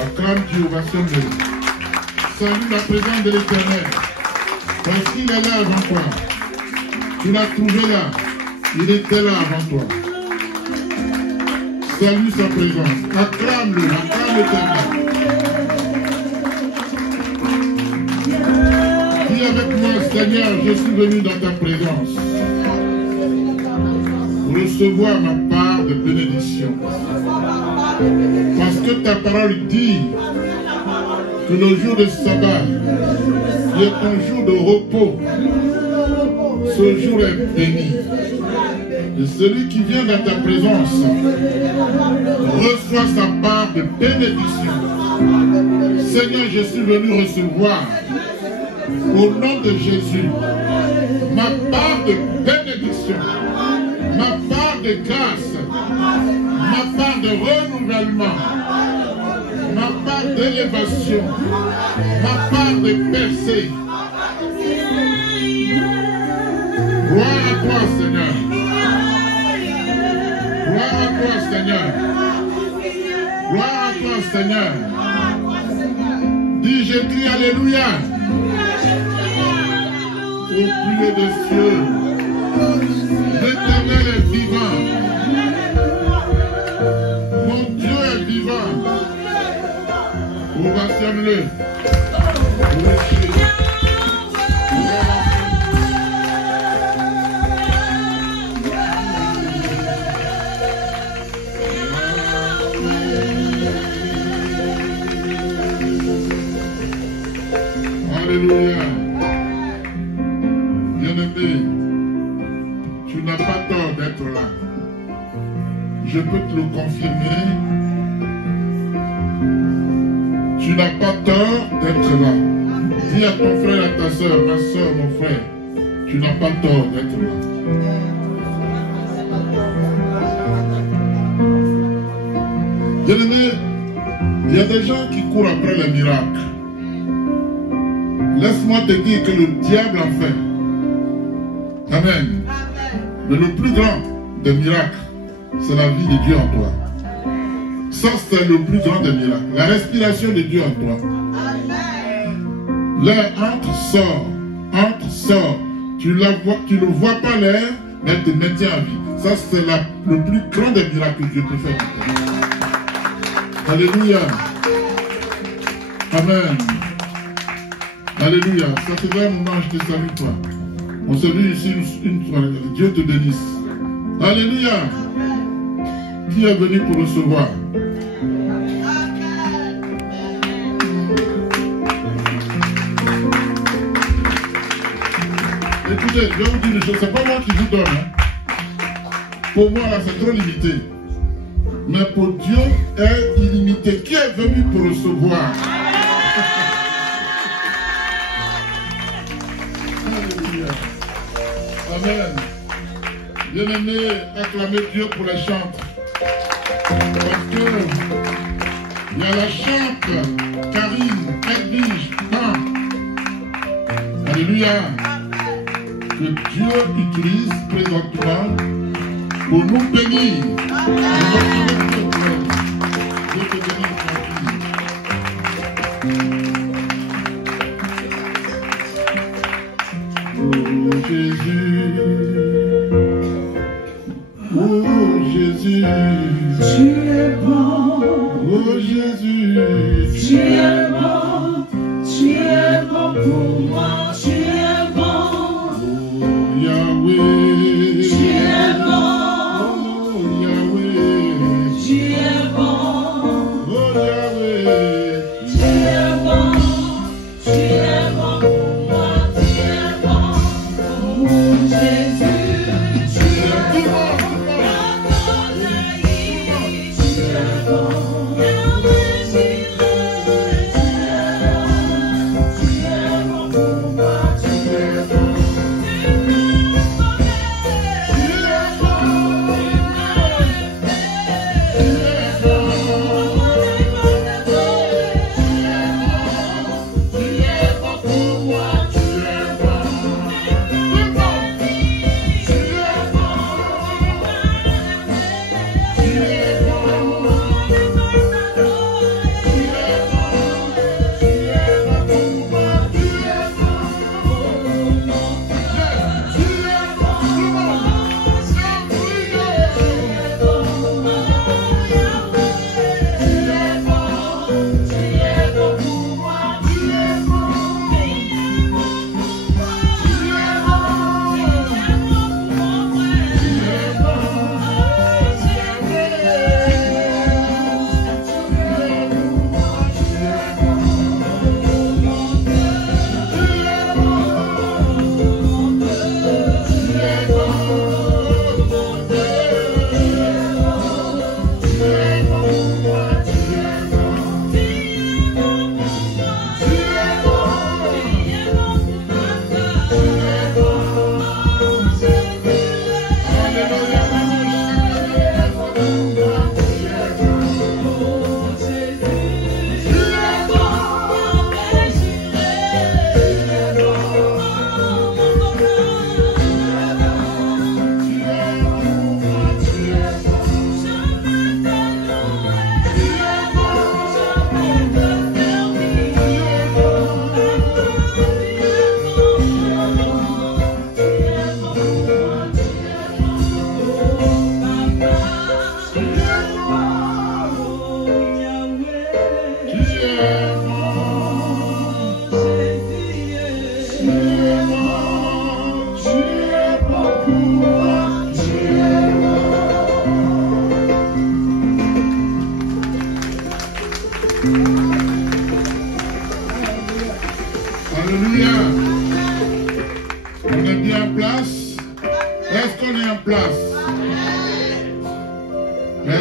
Acclame Dieu, va sonner. Salue la présence de l'Éternel. Parce qu'il est là avant toi. Tu l'as trouvé là. Il était là avant toi. Salue sa présence. Acclame-le, acclame l'Éternel. Dis avec moi, Seigneur, je suis venu dans ta présence pour recevoir ma part de bénédiction. Parce que ta parole dit que le jour de sabbat est un jour de repos. Ce jour est béni. Et celui qui vient dans ta présence reçoit sa part de bénédiction. Seigneur, je suis venu recevoir au nom de Jésus ma part de bénédiction, ma part de grâce, ma part de renouvellement, ma part d'élévation, ma part de percée. Gloire à toi, Seigneur. Gloire à toi, Seigneur. Gloire à toi, Seigneur. Dis, je crie Alléluia. Au plus des cieux, l'Éternel est vivant. Mon Dieu est vivant. Ovationne-le. Alléluia. Bien-aimé, tu n'as pas tort d'être là. Je peux te le confirmer. Tu n'as pas tort d'être là. Dis à ton frère, à ta soeur, ma soeur, mon frère, tu n'as pas tort d'être là. Bien-aimé, il y a des gens qui courent après les miracles. Laisse-moi te dire que le diable en fait. Amen. Mais le plus grand des miracles, c'est la vie de Dieu en toi. Ça, c'est le plus grand des miracles. La respiration de Dieu en toi. L'air entre, sort. Entre, sort. Tu ne vois pas l'air, mais elle te maintient en vie. Ça, c'est le plus grand des miracles que Dieu peut faire. Alléluia. Amen. Alléluia. Ça te fait un moment, je te salue toi. On se dit ici une soirée. Dieu te bénisse. Alléluia. Qui est venu pour recevoir? Écoutez, je vais vous dire une chose. C'est pas moi qui vous donne. Hein. Pour moi, là, c'est trop limité. Mais pour Dieu est illimité. Qui est venu pour recevoir? Amen. Bien-aimé, acclamez Dieu pour les chantres. Parce que il y a la chante, Karine, Edwige, Alléluia. Que Dieu utilise présentement pour nous bénir. Dieu te bénisse, Jésus, oh Jésus, tu es bon, oh Jésus, tu es bon pour moi, tu es bon, oh Yahweh, tu es bon, oh Yahweh, tu es bon, oh Yahweh, tu es bon pour moi.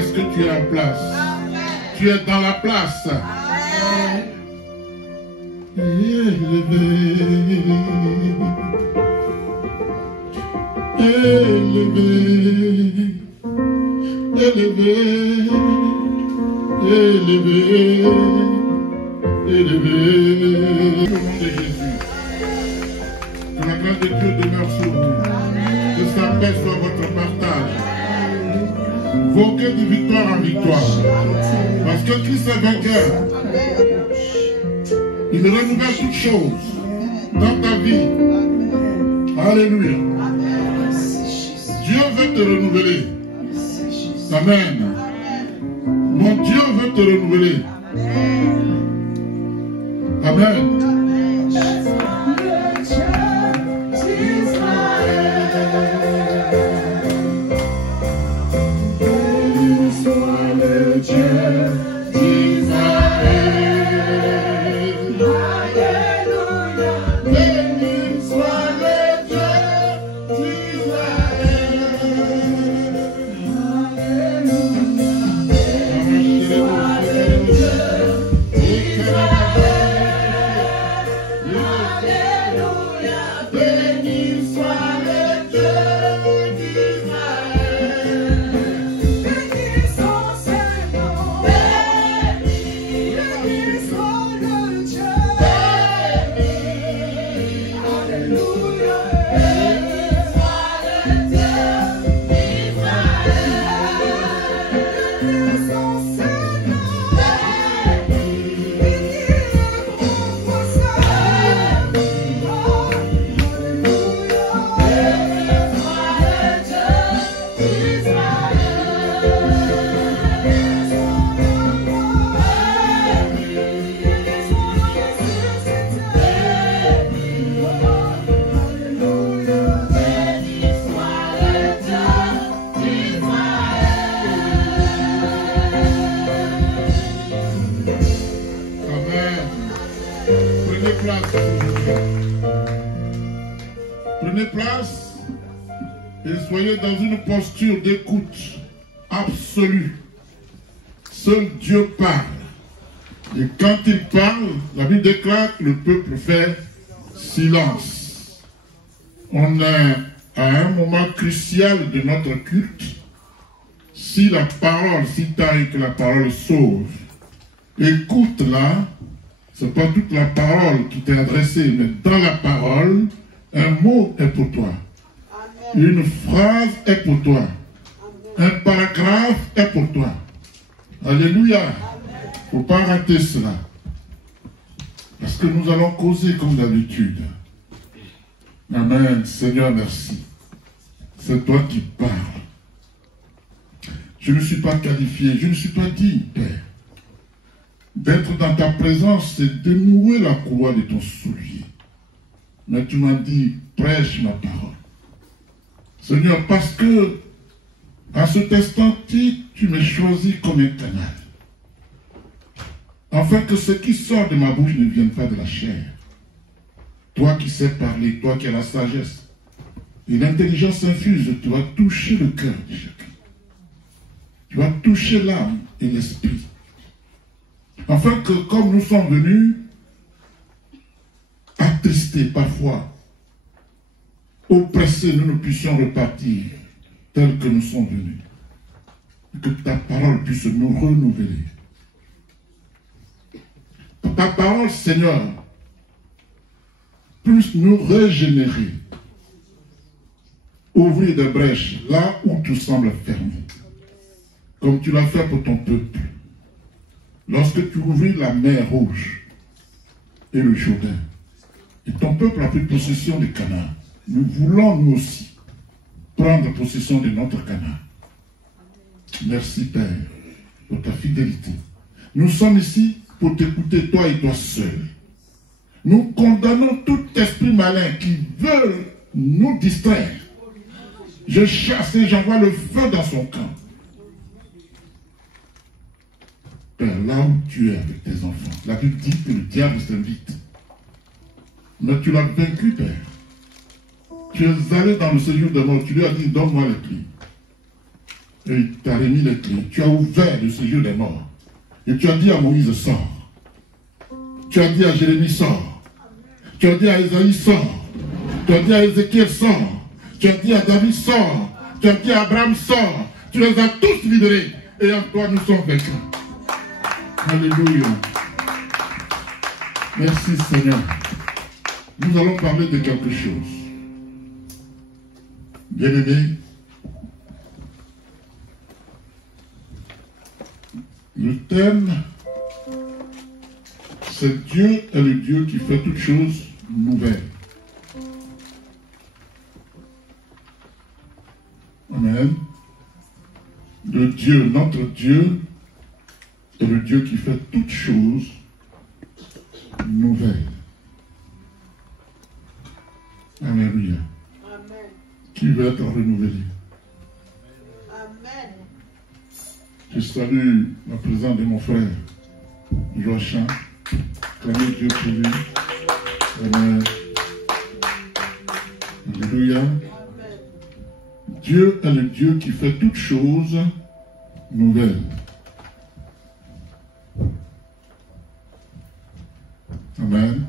parce que tu es en place. Tu es dans la place. Élevé, élevé, élevé, élevé, élevé. Au nom de Jésus, que la grâce de Dieu demeure sur vous. Que sa paix soit votre partage. Voguez de victoire en victoire. Parce que Christ est vainqueur. Il renouvelle toutes choses dans ta vie. Alléluia. Dieu veut te renouveler. Amen. Mon Dieu veut te renouveler. Amen. Prenez place et soyez dans une posture d'écoute absolue. Seul Dieu parle. Et quand il parle, la Bible déclare que le peuple fait silence. On est à un moment crucial de notre culte. Si la parole, si t'arrives que la parole sauve, écoute-la. Ce n'est pas toute la parole qui t'est adressée, mais dans la parole, un mot est pour toi. Amen. Une phrase est pour toi. Amen. Un paragraphe est pour toi. Alléluia. Il ne faut pas rater cela. Parce que nous allons causer comme d'habitude. Amen. Seigneur, merci. C'est toi qui parles. Je ne suis pas qualifié, je ne suis pas digne, Père. D'être dans ta présence, c'est dénouer la courroie de ton soulier. Mais tu m'as dit, prêche ma parole. Seigneur, parce que à cet instant-ci, tu m'as choisi comme un canal. Afin que ce qui sort de ma bouche ne vienne pas de la chair. Toi qui sais parler, toi qui as la sagesse et l'intelligence infuse, tu vas toucher le cœur de chacun. Tu vas toucher l'âme et l'esprit. Afin que, comme nous sommes venus, attristés parfois, oppressés, nous ne puissions repartir tels que nous sommes venus. Que ta parole puisse nous renouveler. Ta parole, Seigneur, puisse nous régénérer. Ouvrir des brèches là où tout semble fermé. Comme tu l'as fait pour ton peuple. Lorsque tu ouvris la mer Rouge et le Jourdain, et ton peuple a pris possession de Canaan, nous voulons nous aussi prendre possession de notre Canaan. Merci Père pour ta fidélité. Nous sommes ici pour t'écouter toi et toi seul. Nous condamnons tout esprit malin qui veut nous distraire. Je chasse et j'envoie le feu dans son camp. Père, là où tu es avec tes enfants, la Bible dit que le diable s'invite. Mais tu l'as vaincu, Père. Tu es allé dans le séjour de mort, tu lui as dit, donne-moi les clés. Et il t'a remis les clés. Tu as ouvert le séjour des morts. Et tu as dit à Moïse, sors. Tu as dit à Jérémie, sors. Tu as dit à Esaïe, sors. Tu as dit à Ézéchiel, sors. Tu as dit à David, sors. Tu as dit à Abraham, sors. Tu les as tous libérés. Et en toi, nous sommes vaincus. Alléluia. Merci Seigneur. Nous allons parler de quelque chose. Bien-aimés, le thème, c'est Dieu est le Dieu qui fait toutes choses nouvelles. Amen. Le Dieu, notre Dieu, est le Dieu qui fait toutes choses nouvelles. Alléluia. Amen. Qui veut être renouvelé. Amen. Je salue la présence de mon frère Joachim. Clamez Dieu pour lui. Amen. Alléluia. Amen. Dieu est le Dieu qui fait toutes choses nouvelles. Amen.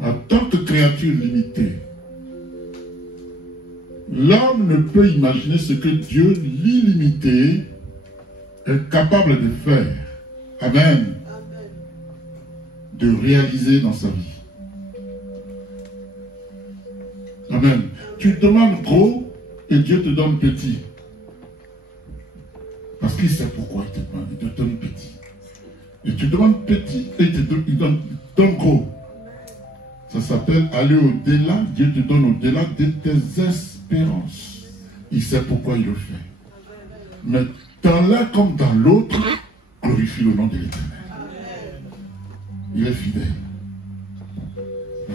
En tant que créature limitée, l'homme ne peut imaginer ce que Dieu, l'illimité, est capable de faire. Amen. Amen. De réaliser dans sa vie. Amen. Tu demandes gros et Dieu te donne petit. Parce qu'il sait pourquoi il te donne petit. Et tu demandes petit et il donne gros. Ça s'appelle aller au-delà. Dieu te donne au-delà de tes espérances. Il sait pourquoi il le fait. Mais dans l'un comme dans l'autre, glorifie le nom de l'Éternel. Il est fidèle.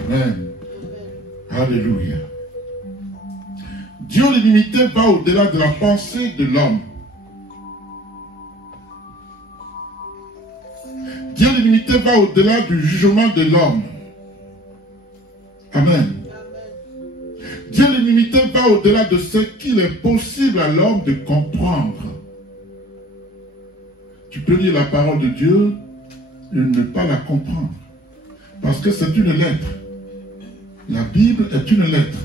Amen. Alléluia. Dieu l'illimité va au-delà de la pensée de l'homme. Dieu l'illimité va au-delà du jugement de l'homme. Amen. Dieu l'illimité va au-delà de ce qu'il est possible à l'homme de comprendre. Tu peux lire la parole de Dieu et ne pas la comprendre. Parce que c'est une lettre. La Bible est une lettre.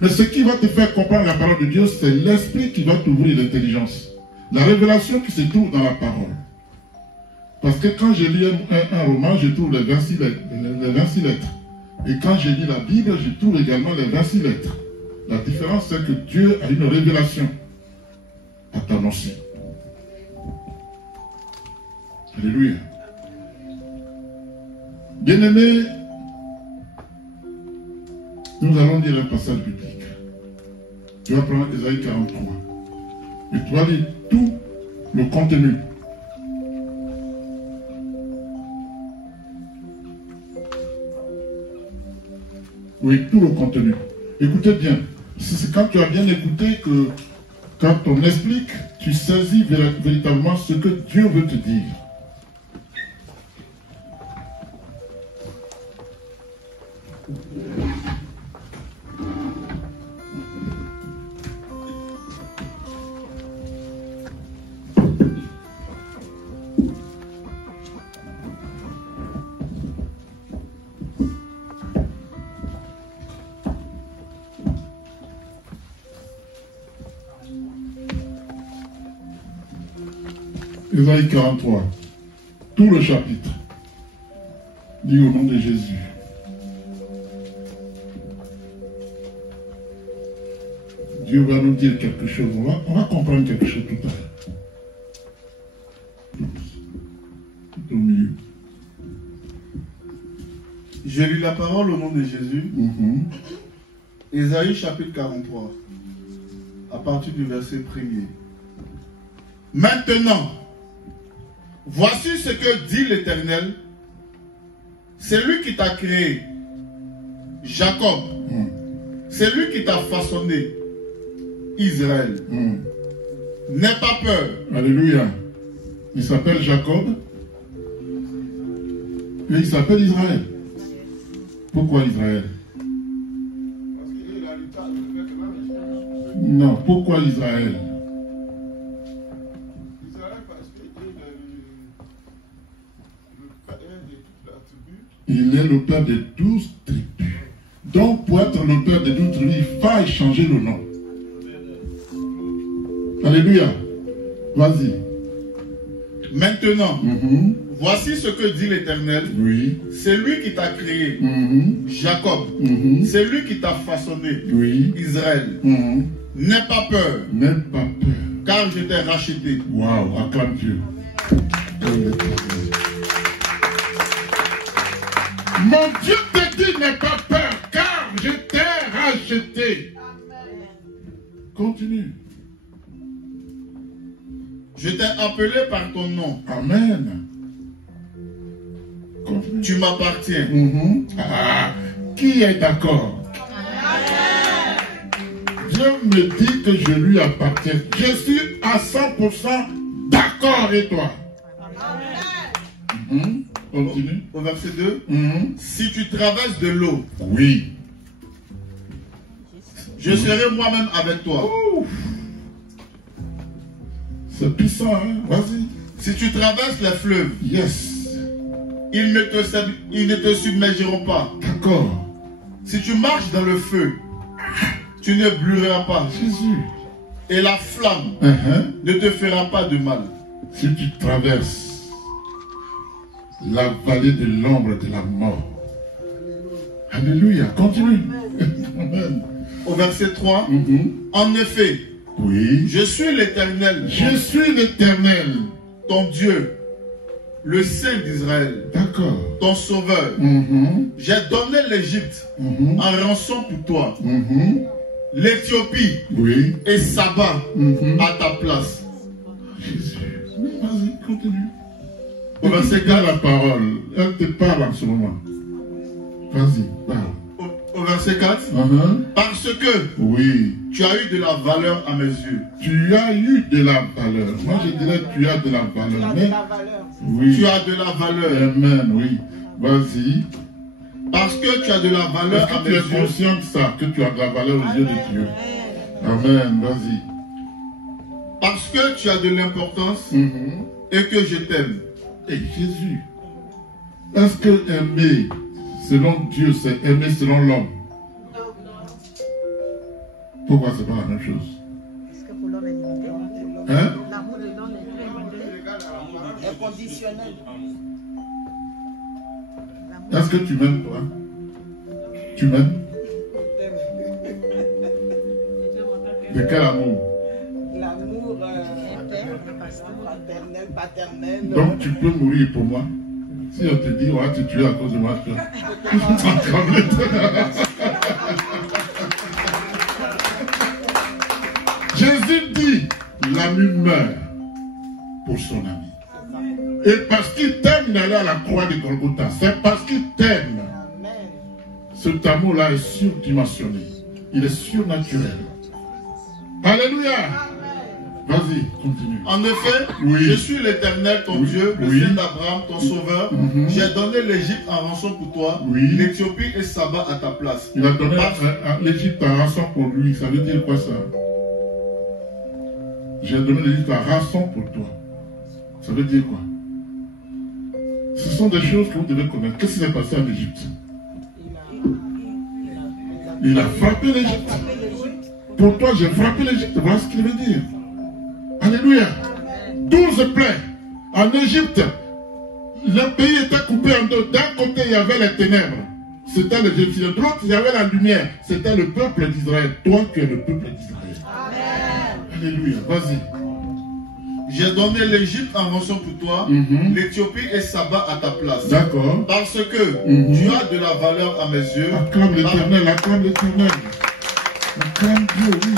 Mais ce qui va te faire comprendre la parole de Dieu, c'est l'esprit qui va t'ouvrir l'intelligence. La révélation qui se trouve dans la parole. Parce que quand je lis un roman, je trouve les 26 lettres. Et quand je lis la Bible, je trouve également les 26 lettres. La différence, c'est que Dieu a une révélation à t'annoncer. Alléluia. Bien-aimés, nous allons lire un passage biblique. Tu vas prendre Ésaïe 43. Et tu vas lire tout le contenu. Oui, tout le contenu. Écoutez bien. C'est quand tu as bien écouté que, quand on explique, tu saisis véritablement ce que Dieu veut te dire. Ésaïe 43, tout le chapitre, dit au nom de Jésus. Dieu va nous dire quelque chose, on va comprendre quelque chose tout à l'heure. Tout au milieu. Je lis la parole au nom de Jésus. Ésaïe chapitre 43, à partir du verset 1er. Maintenant, voici ce que dit l'Éternel, c'est lui qui t'a créé, Jacob, c'est lui qui t'a façonné, Israël. N'aie pas peur. Alléluia. Il s'appelle Jacob et il s'appelle Israël. Pourquoi Israël? Non, pourquoi Israël? Il est le père de 12 tribus. Donc, pour être le père de 12 tribus, il faut changer le nom. Alléluia. Vas-y. Maintenant, voici ce que dit l'Éternel. Oui. C'est lui qui t'a créé, Jacob. C'est lui qui t'a façonné, Israël. N'aie pas peur. N'aie pas peur. Car je t'ai racheté. Waouh, acclame Dieu. Mon Dieu te dit, n'aie pas peur, car je t'ai racheté. Continue. Je t'ai appelé par ton nom. Amen. Continue. Tu m'appartiens. Qui est d'accord? Dieu me dit que je lui appartiens. Je suis à 100% d'accord avec toi. Continue. Au verset 2. Si tu traverses de l'eau, oui, je serai moi-même avec toi. C'est puissant, hein? Vas-y. Si tu traverses les fleuves, yes, ils ne te submergeront pas. D'accord. Si tu marches dans le feu, tu ne brûleras pas. Jésus. Et la flamme ne te fera pas de mal. Si tu traverses la vallée de l'ombre de la mort. Alléluia. Continue. Amen. Au verset 3. En effet, oui, je suis l'Éternel. Je suis l'Éternel. Ton Dieu, le Saint d'Israël. D'accord. Ton Sauveur. J'ai donné l'Égypte en rançon pour toi. L'Éthiopie et Saba à ta place. Jésus. Vas-y, continue. Au verset 4. La parole. Elle te parle en ce moment. Vas-y, parle. Au verset 4. Parce que oui, tu as eu de la valeur à mes yeux. Tu as eu de la valeur. Moi je dirais tu as de la valeur. Mais oui. Tu as de la valeur. Amen, oui. Vas-y. Parce que tu as de la valeur à mes yeux. Tu es conscient de ça, que tu as de la valeur aux yeux de Dieu. Amen, vas-y. Parce que tu as de l'importance et que je t'aime. Et Jésus, est-ce que aimer selon Dieu, c'est aimer selon l'homme? Pourquoi c'est pas la même chose? Est-ce que pour l'homme est limité? Hein? L'amour de l'homme est conditionnel. Est-ce que tu m'aimes, toi? Tu m'aimes? De quel amour? L'amour paternel. Donc tu peux mourir pour moi. Si on te dit, on va te tuer à cause de moi, Jésus dit, l'ami meurt pour son ami. Et parce qu'il t'aime, il est allé à la croix de Golgotha. C'est parce qu'il t'aime. Cet amour-là est surdimensionné. Il est surnaturel. Alléluia. Vas-y, continue. En effet, je suis l'Éternel, ton Dieu, le Dieu d'Abraham, ton Sauveur. J'ai donné l'Égypte en rançon pour toi, l'Éthiopie et Saba à ta place. Il a donné l'Égypte en rançon pour lui. Ça veut dire quoi ça? J'ai donné l'Égypte en rançon pour toi. Ça veut dire quoi? Ce sont des choses que vous devez connaître. Qu'est-ce qui s'est passé en Égypte? Il a frappé l'Égypte. Pour toi, j'ai frappé l'Égypte. Voilà ce qu'il veut dire. Alléluia. 12 plaies. En Égypte, le pays était coupé en deux. D'un côté, il y avait les ténèbres. C'était les Égyptiens. De l'autre, il y avait la lumière. C'était le peuple d'Israël. Toi, tu es le peuple d'Israël. Alléluia. Vas-y. J'ai donné l'Égypte en rançon pour toi, l'Éthiopie et Saba à ta place. D'accord. Parce que tu as de la valeur à mes yeux. Acclame l'Éternel, acclame l'Éternel. Acclame Dieu, oui.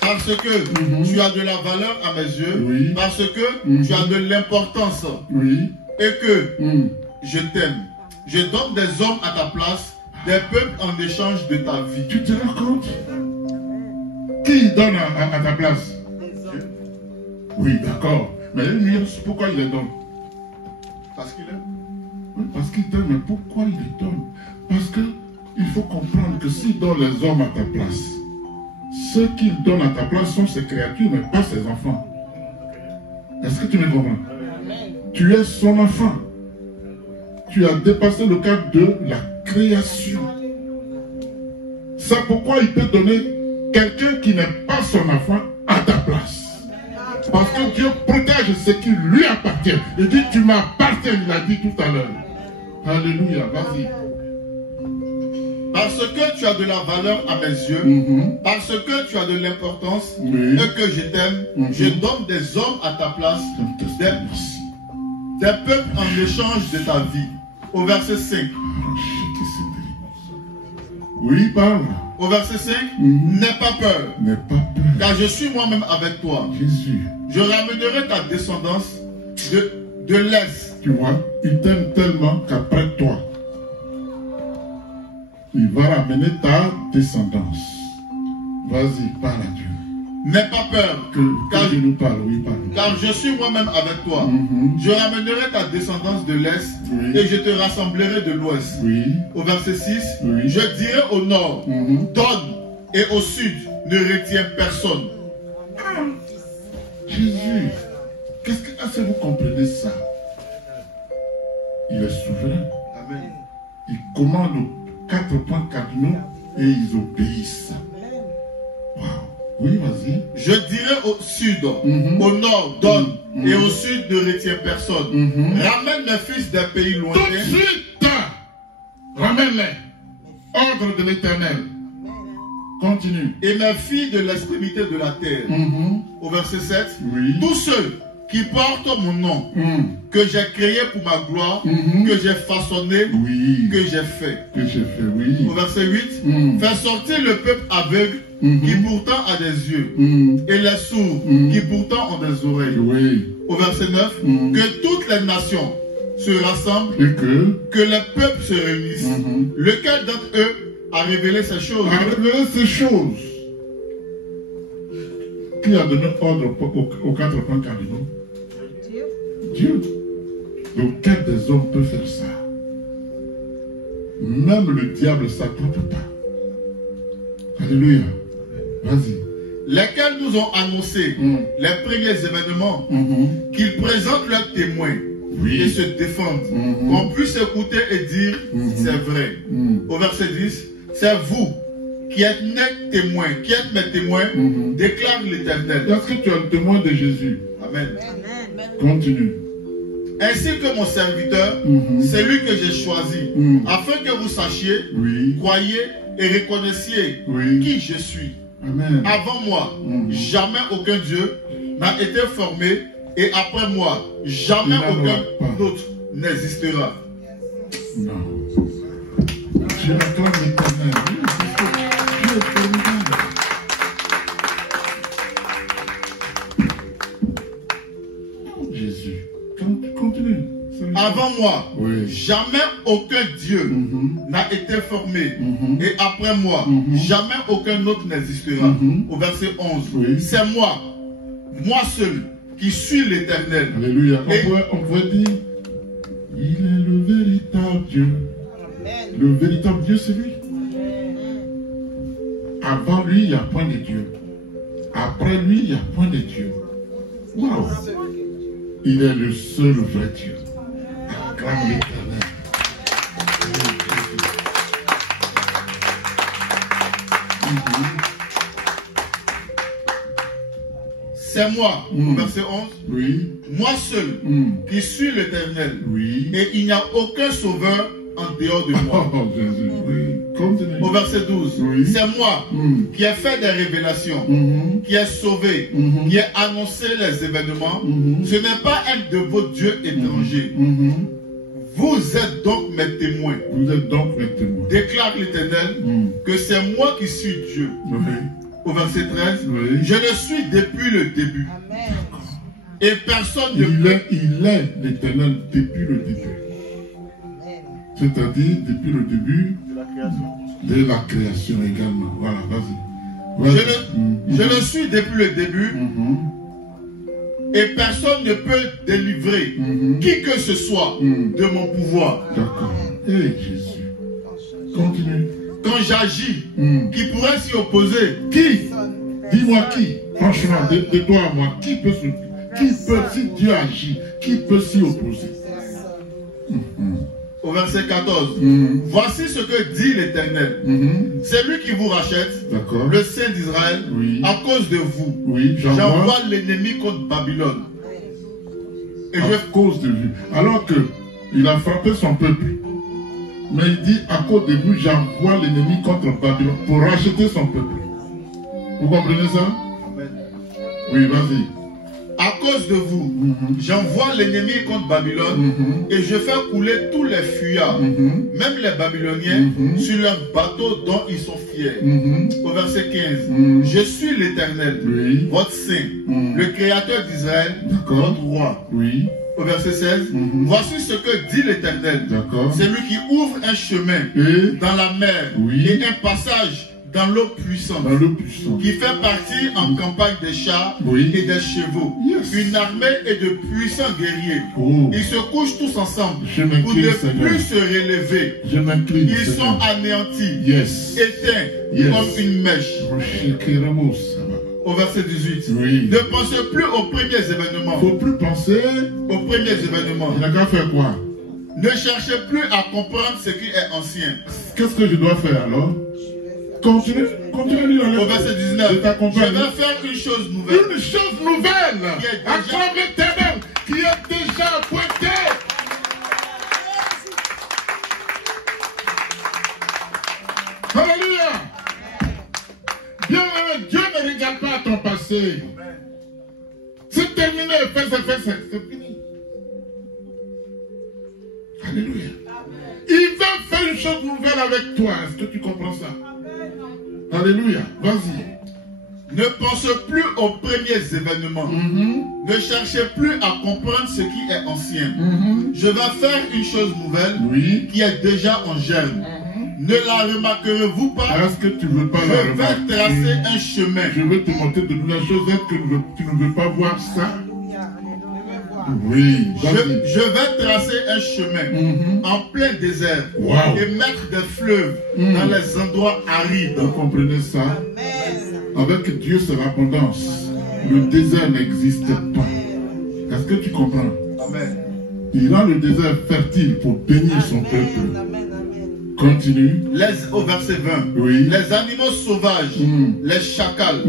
Parce que tu as de la valeur à mes yeux. Parce que tu as de l'importance. Et que je t'aime. Je donne des hommes à ta place, des peuples en échange de ta vie. Tu te rends compte? Qui donne à ta place? Oui, d'accord. Mais pourquoi il les donne? Parce qu'il aime. Oui, parce qu'il t'aime. Mais pourquoi il les donne? Parce que il faut comprendre que s'il donne les hommes à ta place, ceux qu'il donne à ta place sont ses créatures, mais pas ses enfants. Est-ce que tu me comprends? Tu es son enfant. Tu as dépassé le cadre de la création. C'est pourquoi il peut donner quelqu'un qui n'est pas son enfant à ta place. Parce que Dieu protège ce qui lui appartient. Il dit, tu m'appartiens, il a dit tout à l'heure. Alléluia, vas-y. Parce que tu as de la valeur à mes yeux, parce que tu as de l'importance et que je t'aime, je donne des hommes à ta place, des peuples en échange de ta vie. Au verset 5. Oui, parle. Au verset 5, n'aie pas peur. N'aie pas peur. Car je suis moi-même avec toi. Jésus. Je ramènerai ta descendance de l'Est. Tu vois, il t'aime tellement qu'après toi, il va ramener ta descendance. Vas-y, parle à Dieu. N'aie pas peur. Car je nous parle, oui, parle. Car je suis moi-même avec toi. Je ramènerai ta descendance de l'Est et je te rassemblerai de l'Ouest. Oui. Au verset 6, je dirai au nord, donne, et au sud, ne retiens personne. Jésus, est-ce que vous comprenez ça? Il est souverain. Amen. Il commande aux 4 points cardinaux et ils obéissent. Wow. Oui, vas-y. Je dirai au sud, au nord, donne, et au sud, ne retiens personne. Ramène mes fils des pays lointains. Tout de suite, ramène-les. Ordre de l'Éternel. Continue. Et mes filles de l'extrémité de la terre. Au verset 7. Oui. Tous ceux qui portent mon nom, que j'ai créé pour ma gloire, que j'ai façonné, que j'ai fait. Que j'ai fait, oui. Au verset 8. Fais sortir le peuple aveugle, qui pourtant a des yeux, et les sourds, qui pourtant ont des oreilles. Oui. Au verset 9. Que toutes les nations se rassemblent, et que les peuples se réunissent. Lequel d'entre eux a révélé ces choses? A révélé ces choses. Qui a donné ordre aux 4 points cardinaux? Dieu. Donc quel des hommes peut faire ça? Même le diable, ça ne peut pas. Alléluia. Vas-y. Lesquels nous ont annoncé les premiers événements, qu'ils présentent leurs témoins et se défendent, qu'on puisse écouter et dire c'est vrai. Au verset 10, c'est vous qui êtes mes témoins, déclare l'Éternel. Est-ce que tu es le témoin de Jésus? Amen. Continue. Ainsi que mon serviteur, c'est lui que j'ai choisi, afin que vous sachiez, croyiez et reconnaissiez qui je suis. Amen. Avant moi, jamais aucun Dieu n'a été formé, et après moi, jamais aucun autre n'existera. Non. Je l'acclame l'Éternel. Dieu est formidable. Jésus. Continue. Avant moi, jamais aucun Dieu n'a été formé. Et après moi, jamais aucun autre n'existera. Au verset 11. C'est moi seul, qui suis l'Éternel. Alléluia. On pourrait dire, il est le véritable Dieu. Le véritable Dieu, c'est lui. Avant lui, il n'y a point de Dieu. Après lui, il n'y a point de Dieu. Wow. Il est le seul vrai Dieu. Acclame l'Éternel. C'est moi, verset 11. Moi seul, qui suis l'Éternel. Et il n'y a aucun sauveur en dehors de moi. Oh, Jésus. Au verset 12. C'est moi qui ai fait des révélations, qui ai sauvé, qui ai annoncé les événements. Ce n'est pas un de vos dieux étrangers. Vous êtes donc mes témoins. Vous êtes donc mes témoins. Déclare l'Éternel que c'est moi qui suis Dieu. Au verset 13. Je le suis depuis le début. Amen. Et personne ne peut. Il est l'Éternel depuis le début. C'est-à-dire depuis le début de la création également. Voilà, vas-y. Je le suis depuis le début. Et personne ne peut délivrer qui que ce soit de mon pouvoir. D'accord. Et Jésus. Continue. quand j'agis, qui pourrait s'y opposer? Qui? Dis-moi qui? Franchement, de toi à moi, qui peut, si Dieu agit, qui peut s'y opposer? Au verset 14. Voici ce que dit l'Éternel. C'est lui qui vous rachète, le Saint d'Israël, à cause de vous. J'envoie l'ennemi contre Babylone. Et à cause de lui. Alors que il a frappé son peuple. Mais il dit, à cause de vous, j'envoie l'ennemi contre Babylone pour racheter son peuple. Vous comprenez ça? Oui, vas-y. À cause de vous, j'envoie l'ennemi contre Babylone et je fais couler tous les fuyards, même les Babyloniens, sur leurs bateaux dont ils sont fiers. Au verset 15, je suis l'Éternel, votre Saint, le Créateur d'Israël, votre Roi. Au verset 16, voici ce que dit l'Éternel. C'est lui qui ouvre un chemin dans la mer et un passage dans l'eau puissante, qui fait partie en campagne des chars et des chevaux, une armée et de puissants guerriers. Ils se couchent tous ensemble pour ne plus se relever. Ils sont anéantis, éteints comme une mèche. Au verset 18, ne pensez plus aux premiers événements. Il ne faut plus penser aux premiers événements. Il n'a qu'à faire quoi? Ne cherchez plus à comprendre ce qui est ancien. Qu'est-ce que je dois faire alors? Continue à lire au verset 19. Je vais faire une chose nouvelle. Une chose nouvelle. Acclame l'Éternel qui est déjà appointé. Alléluia. Bien, Dieu ne regarde pas à ton passé. C'est terminé. C'est fini. Alléluia. Il veut faire une chose nouvelle avec toi. Est-ce que tu comprends ça? Alléluia, vas-y. Ne pense plus aux premiers événements. Ne cherchez plus à comprendre ce qui est ancien. Je vais faire une chose nouvelle qui est déjà en germe. Ne la remarquerez-vous pas? Est-ce que tu ne veux pas la remarquer? Je vais tracer un chemin. Je vais te montrer de nouvelles choses. Est-ce que tu ne veux pas voir ça? Oui. Je vais tracer un chemin en plein désert et mettre des fleuves dans les endroits arides. Vous comprenez ça? Avec Dieu, c'est l'abondance. Le désert n'existe pas. Est-ce que tu comprends? Amen. Il rend le désert fertile pour bénir son peuple. Continue. Au verset 20. Les animaux sauvages, les chacals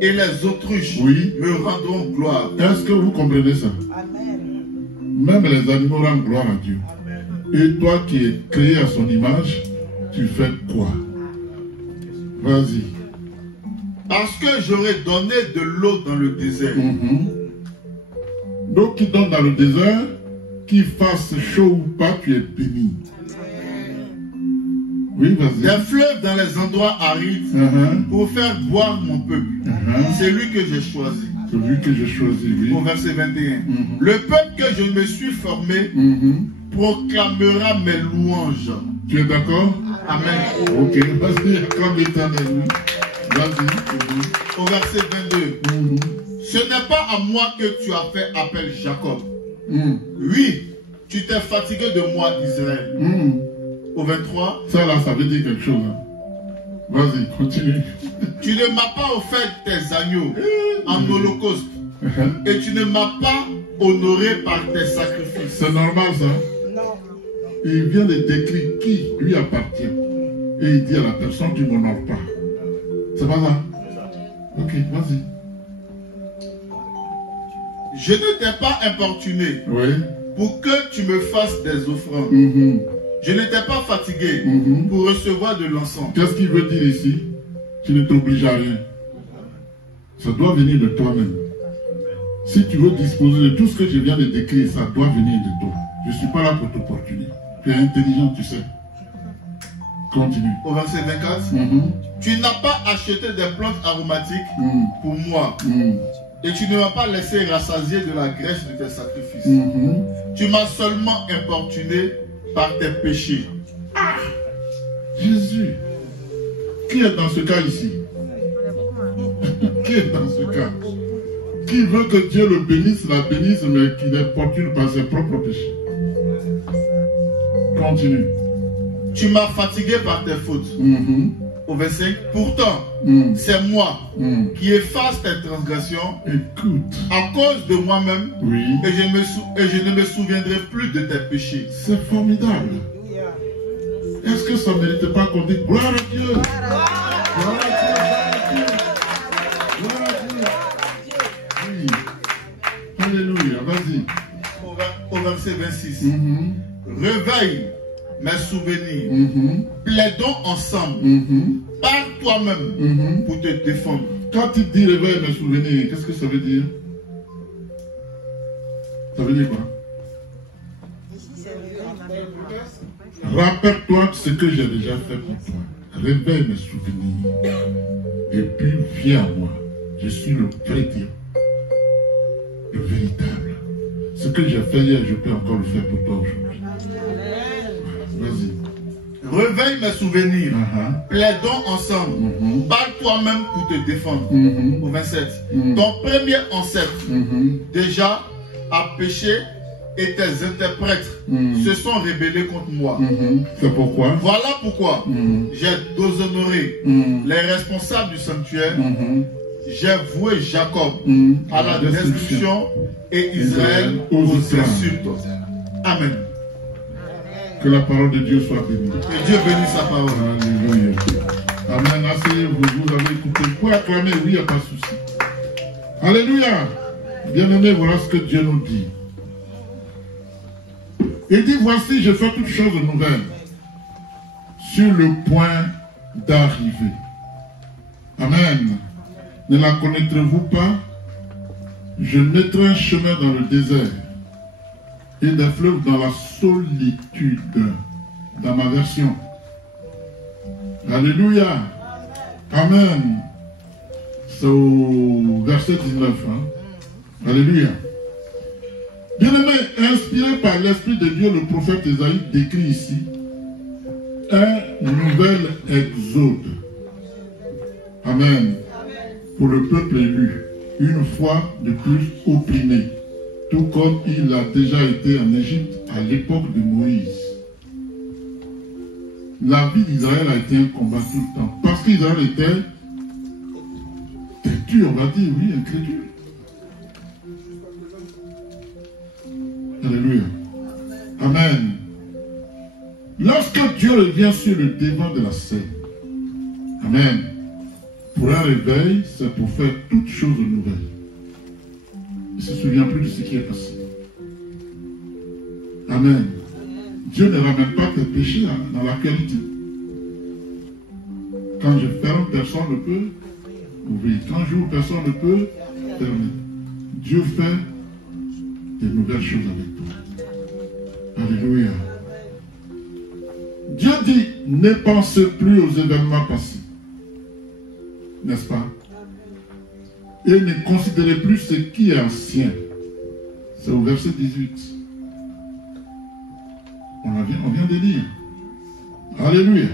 et les autruches me rendront gloire. Est-ce que vous comprenez ça? Même les animaux rendent gloire à Dieu. Et toi qui es créé à son image, tu fais quoi? Vas-y. Parce que j'aurais donné de l'eau dans le désert. Donc qui donne dans le désert, qu'il fasse chaud ou pas, tu es béni. Oui, vas-y. Des fleuves dans les endroits arides pour faire boire mon peuple. C'est lui que j'ai choisi. Celui que j'ai choisi, oui. Au verset 21. Le peuple que je me suis formé proclamera mes louanges. Tu es d'accord? Amen. Ok, vas-y, acclame l'Éternel. Vas-y. Au verset 22. Ce n'est pas à moi que tu as fait appel, Jacob. Oui, tu t'es fatigué de moi, Israël. Au 23. Ça là, ça veut dire quelque chose. Hein. Vas-y, continue. Tu ne m'as pas offert tes agneaux en holocauste. Et tu ne m'as pas honoré par tes sacrifices. C'est normal ça? Non. Il vient de décrire qui lui appartient. Et il dit à la personne, tu ne m'honores pas. C'est pas ça? Ok, vas-y. Je ne t'ai pas importuné pour que tu me fasses des offrandes. Je n'étais pas fatigué pour recevoir de l'encens. Qu'est-ce qu'il veut dire ici? Tu ne t'obliges à rien. Ça doit venir de toi-même. Si tu veux disposer de tout ce que je viens de décrire, ça doit venir de toi. Je ne suis pas là pour t'opportuner. Tu es intelligent, tu sais. Continue. Au verset 24. Tu n'as pas acheté des plantes aromatiques pour moi. Et tu ne m'as pas laissé rassasier de la graisse de tes sacrifices. Tu m'as seulement importuné par tes péchés. Ah, Jésus. Qui est dans ce cas ici? Qui est dans ce cas? Qui veut que Dieu le bénisse, la bénisse, mais qui l'importune par ses propres péchés? Continue. tu m'as fatigué par tes fautes. Au verset 5, pourtant, c'est moi qui efface tes transgressions. Écoute. À cause de moi-même, et je ne me souviendrai plus de tes péchés. C'est formidable. Est-ce que ça ne mérite pas qu'on dise gloire à Dieu? Gloire à Dieu. Gloire à Dieu. Oui. Alléluia. Vas-y. Au verset 26. Réveille mes souvenirs. Plaidons ensemble. Par toi-même pour te défendre. Quand tu dis réveille mes souvenirs, qu'est-ce que ça veut dire? Ça veut dire quoi? Rappelle-toi de ce que j'ai déjà fait pour toi. Réveille mes souvenirs. Et puis viens à moi. Je suis le vrai Dieu. Le véritable. Ce que j'ai fait hier, je peux encore le faire pour toi aujourd'hui. Vas-y. Réveille mes souvenirs. Plaidons ensemble. Parle toi-même pour te défendre. Au 27. Ton premier ancêtre déjà a péché et tes interprètes se sont rebellés contre moi. C'est pourquoi? Voilà pourquoi j'ai déshonoré les responsables du sanctuaire. J'ai voué Jacob à la destruction et Israël aux insultes. Amen. Que la parole de Dieu soit bénie. Que Dieu bénisse sa parole. Alléluia. Amen. Asseyez-vous, vous avez écouté. Vous pouvez acclamer, oui, il n'y a pas de souci. Alléluia. Bien-aimés, voilà ce que Dieu nous dit. Il dit, voici, je fais toutes choses nouvelles. Sur le point d'arriver. Amen. Ne la connaîtrez-vous pas? Je mettrai un chemin dans le désert et des fleuves dans la solitude. Dans ma version. Alléluia. Amen. C'est au verset 19. Alléluia. Bien-aimé, inspiré par l'Esprit de Dieu, le prophète Ésaïe décrit ici un nouvel exode. Amen. Pour le peuple élu, une fois de plus opprimé, tout comme il a déjà été en Égypte à l'époque de Moïse. La vie d'Israël a été un combat tout le temps, parce qu'Israël était têtu, on va dire, oui, incrédule. Alléluia. Amen. Lorsque Dieu revient sur le devant de la scène, amen, pour un réveil, c'est pour faire toutes choses nouvelles. Il ne se souvient plus de ce qui est passé. Amen. Dieu ne ramène pas tes péchés dans l'actualité. Quand je ferme, personne ne peut ouvrir. Quand j'ouvre, personne ne peut fermer. Dieu fait des nouvelles choses avec toi. Alléluia. Dieu dit, ne pensez plus aux événements passés. N'est-ce pas? Et ne considérez plus ce qui est ancien. C'est au verset 18. On vient de lire. Alléluia.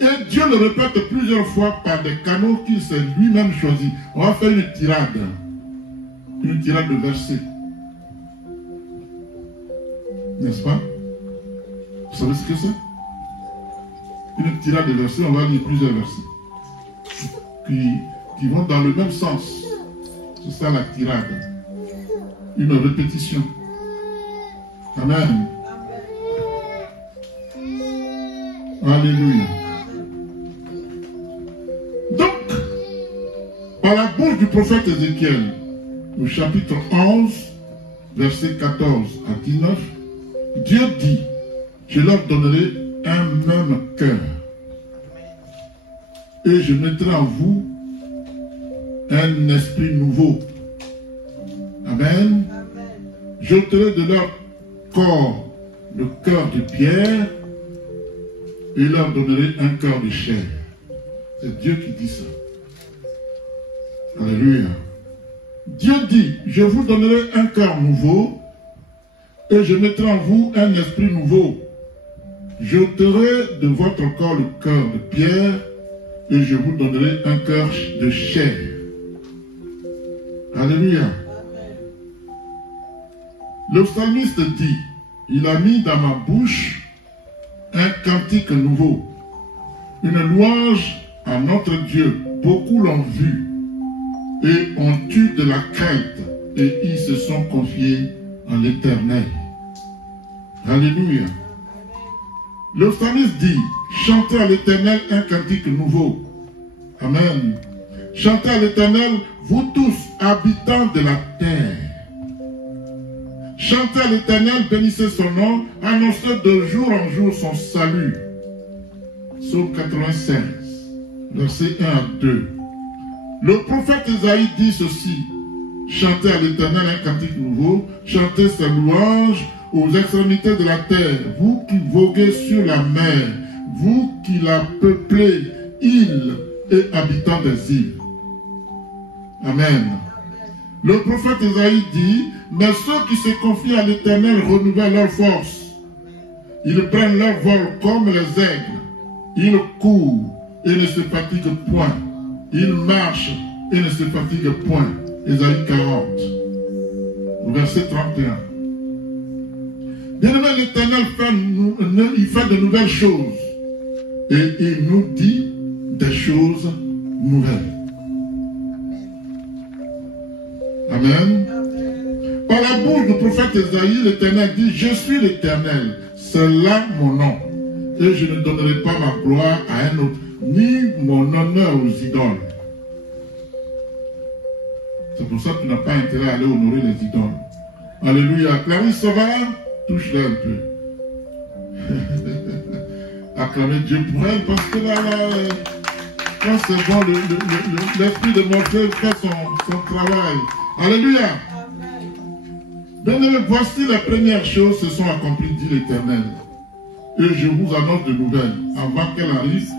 Et Dieu le répète plusieurs fois par des canaux qu'il s'est lui-même choisi. On va faire une tirade. Une tirade de versets. N'est-ce pas? Vous savez ce que c'est? Une tirade de versets, on va lire plusieurs versets. Qui vont dans le même sens. C'est ça la tirade. Une répétition. Amen. Alléluia. Donc, par la bouche du prophète Ézéchiel, au chapitre 11, versets 14 à 19, Dieu dit, je leur donnerai un même cœur. Et je mettrai en vous un esprit nouveau. Amen. J'ôterai de leur corps le cœur de pierre et leur donnerai un cœur de chair. C'est Dieu qui dit ça. Alléluia. Dieu dit, je vous donnerai un cœur nouveau et je mettrai en vous un esprit nouveau. J'ôterai de votre corps le cœur de pierre et je vous donnerai un cœur de chair. Alléluia. Le psalmiste dit, il a mis dans ma bouche un cantique nouveau, une louange à notre Dieu. Beaucoup l'ont vu et ont eu de la crainte et ils se sont confiés en l'Éternel. Alléluia. Le psalmiste dit, chantez à l'Éternel un cantique nouveau. Amen. Chantez à l'Éternel, vous tous, habitants de la terre. Chantez à l'Éternel, bénissez son nom, annoncez de jour en jour son salut. Psaume 96, versets 1 à 2. Le prophète Isaïe dit ceci, chantez à l'Éternel un cantique nouveau, chantez sa louange aux extrémités de la terre, vous qui voguez sur la mer, vous qui la peuplez, îles et habitants des îles. Amen. Le prophète Isaïe dit, mais ceux qui se confient à l'Éternel renouvellent leur force. Ils prennent leur vol comme les aigles. Ils courent et ne se fatiguent point. Ils marchent et ne se fatiguent point. Isaïe 40, verset 31. Bien-aimé, l'Éternel fait de nouvelles choses. Et il nous dit des choses nouvelles. Amen. Par la bouche du prophète Isaïe, l'Éternel dit, je suis l'Éternel, c'est là mon nom. Et je ne donnerai pas ma gloire à un autre, ni mon honneur aux idoles. C'est pour ça que tu n'as pas intérêt à aller honorer les idoles. Alléluia. Clarisse, ça va? Touche-la un peu. Acclamez Dieu pour elle, parce que là, quand c'est bon, l'esprit de Morphée fait son travail. Alléluia. Bien-aimés, voici les premières choses se sont accomplies, dit l'Éternel. Et je vous annonce de nouvelles. Avant qu'elles arrivent,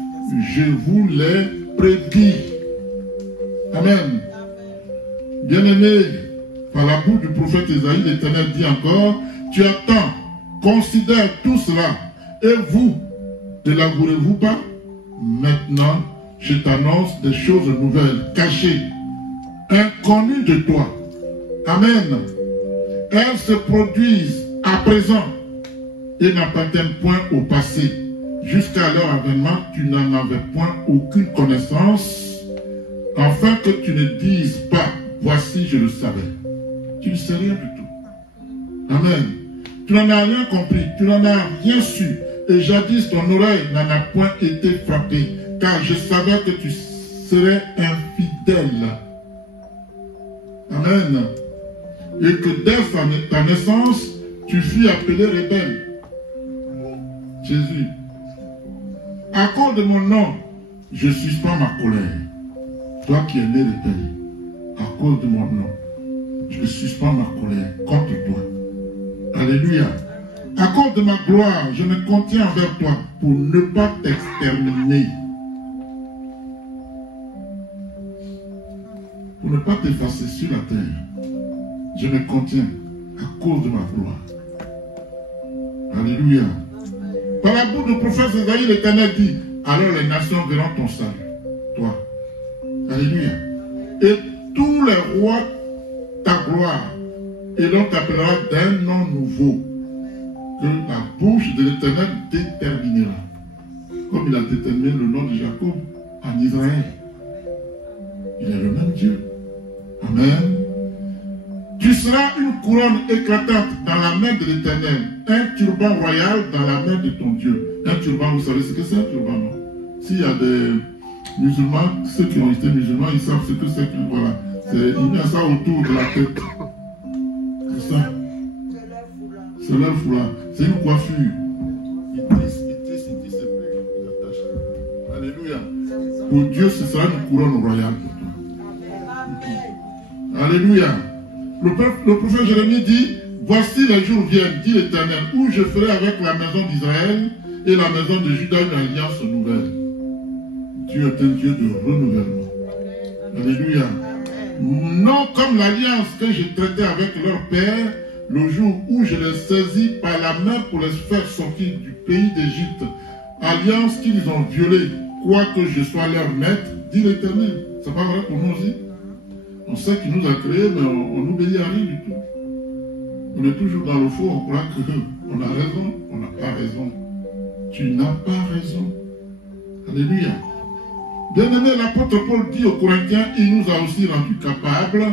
je vous les prédis. Amen. Bien-aimés, par la bouche du prophète Isaïe, l'Éternel dit encore, tu attends, considère tout cela, et vous, ne l'avouerez-vous pas? Maintenant, je t'annonce des choses nouvelles, cachées, inconnues de toi. Amen. Elles se produisent à présent et n'appartiennent point au passé. Jusqu'à leur avènement, tu n'en avais point aucune connaissance, afin que tu ne dises pas, voici, je le savais. Tu ne sais rien du tout. Amen. Tu n'en as rien compris, tu n'en as rien su, et jadis ton oreille n'en a point été frappée, car je savais que tu serais infidèle. Amen. Et que dès ta naissance, tu fus appelé rebelle. Jésus. À cause de mon nom, je suspends ma colère. Toi qui es né rebelle, à cause de mon nom, je suspends ma colère contre toi. Alléluia. À cause de ma gloire, je me contiens envers toi pour ne pas t'exterminer. Pour ne pas t'effacer sur la terre. Je me contiens à cause de ma gloire. Alléluia. Par la bouche du prophète Isaïe, l'Éternel dit, alors les nations verront ton salut, toi. Alléluia. Et tous les rois ta gloire, et l'on t'appellera d'un nom nouveau, que la bouche de l'Éternel déterminera. Comme il a déterminé le nom de Jacob en Israël. Il est le même Dieu. Amen. Tu seras une couronne éclatante dans la main de l'Éternel, un turban royal dans la main de ton Dieu. Un turban, vous savez ce que c'est un turban, non? S'il y a des musulmans, ceux qui ont été musulmans, ils savent ce que c'est que, voilà. Ils mettent ça autour de la tête. C'est ça. C'est leur foulard. C'est une coiffure. Ils tissent, et puis ils attachent. Alléluia. Pour Dieu, ce sera une couronne royale pour toi. Alléluia. Le prophète Jérémie dit, voici les jours viennent, dit l'Éternel, où je ferai avec la maison d'Israël et la maison de Juda une alliance nouvelle. Dieu est un Dieu de renouvellement. Alléluia. Non comme l'alliance que j'ai traitée avec leur père, le jour où je les saisis par la main pour les faire sortir du pays d'Égypte, alliance qu'ils ont violée, quoique je sois leur maître, dit l'Éternel. C'est pas vrai pour nous aussi? On sait qu'il nous a créés, mais on n'obéit à rien du tout. On est toujours dans le faux, on croit qu'on a raison, on n'a pas raison. tu n'as pas raison. Alléluia. Bien-aimé, l'apôtre Paul dit aux Corinthiens, il nous a aussi rendus capables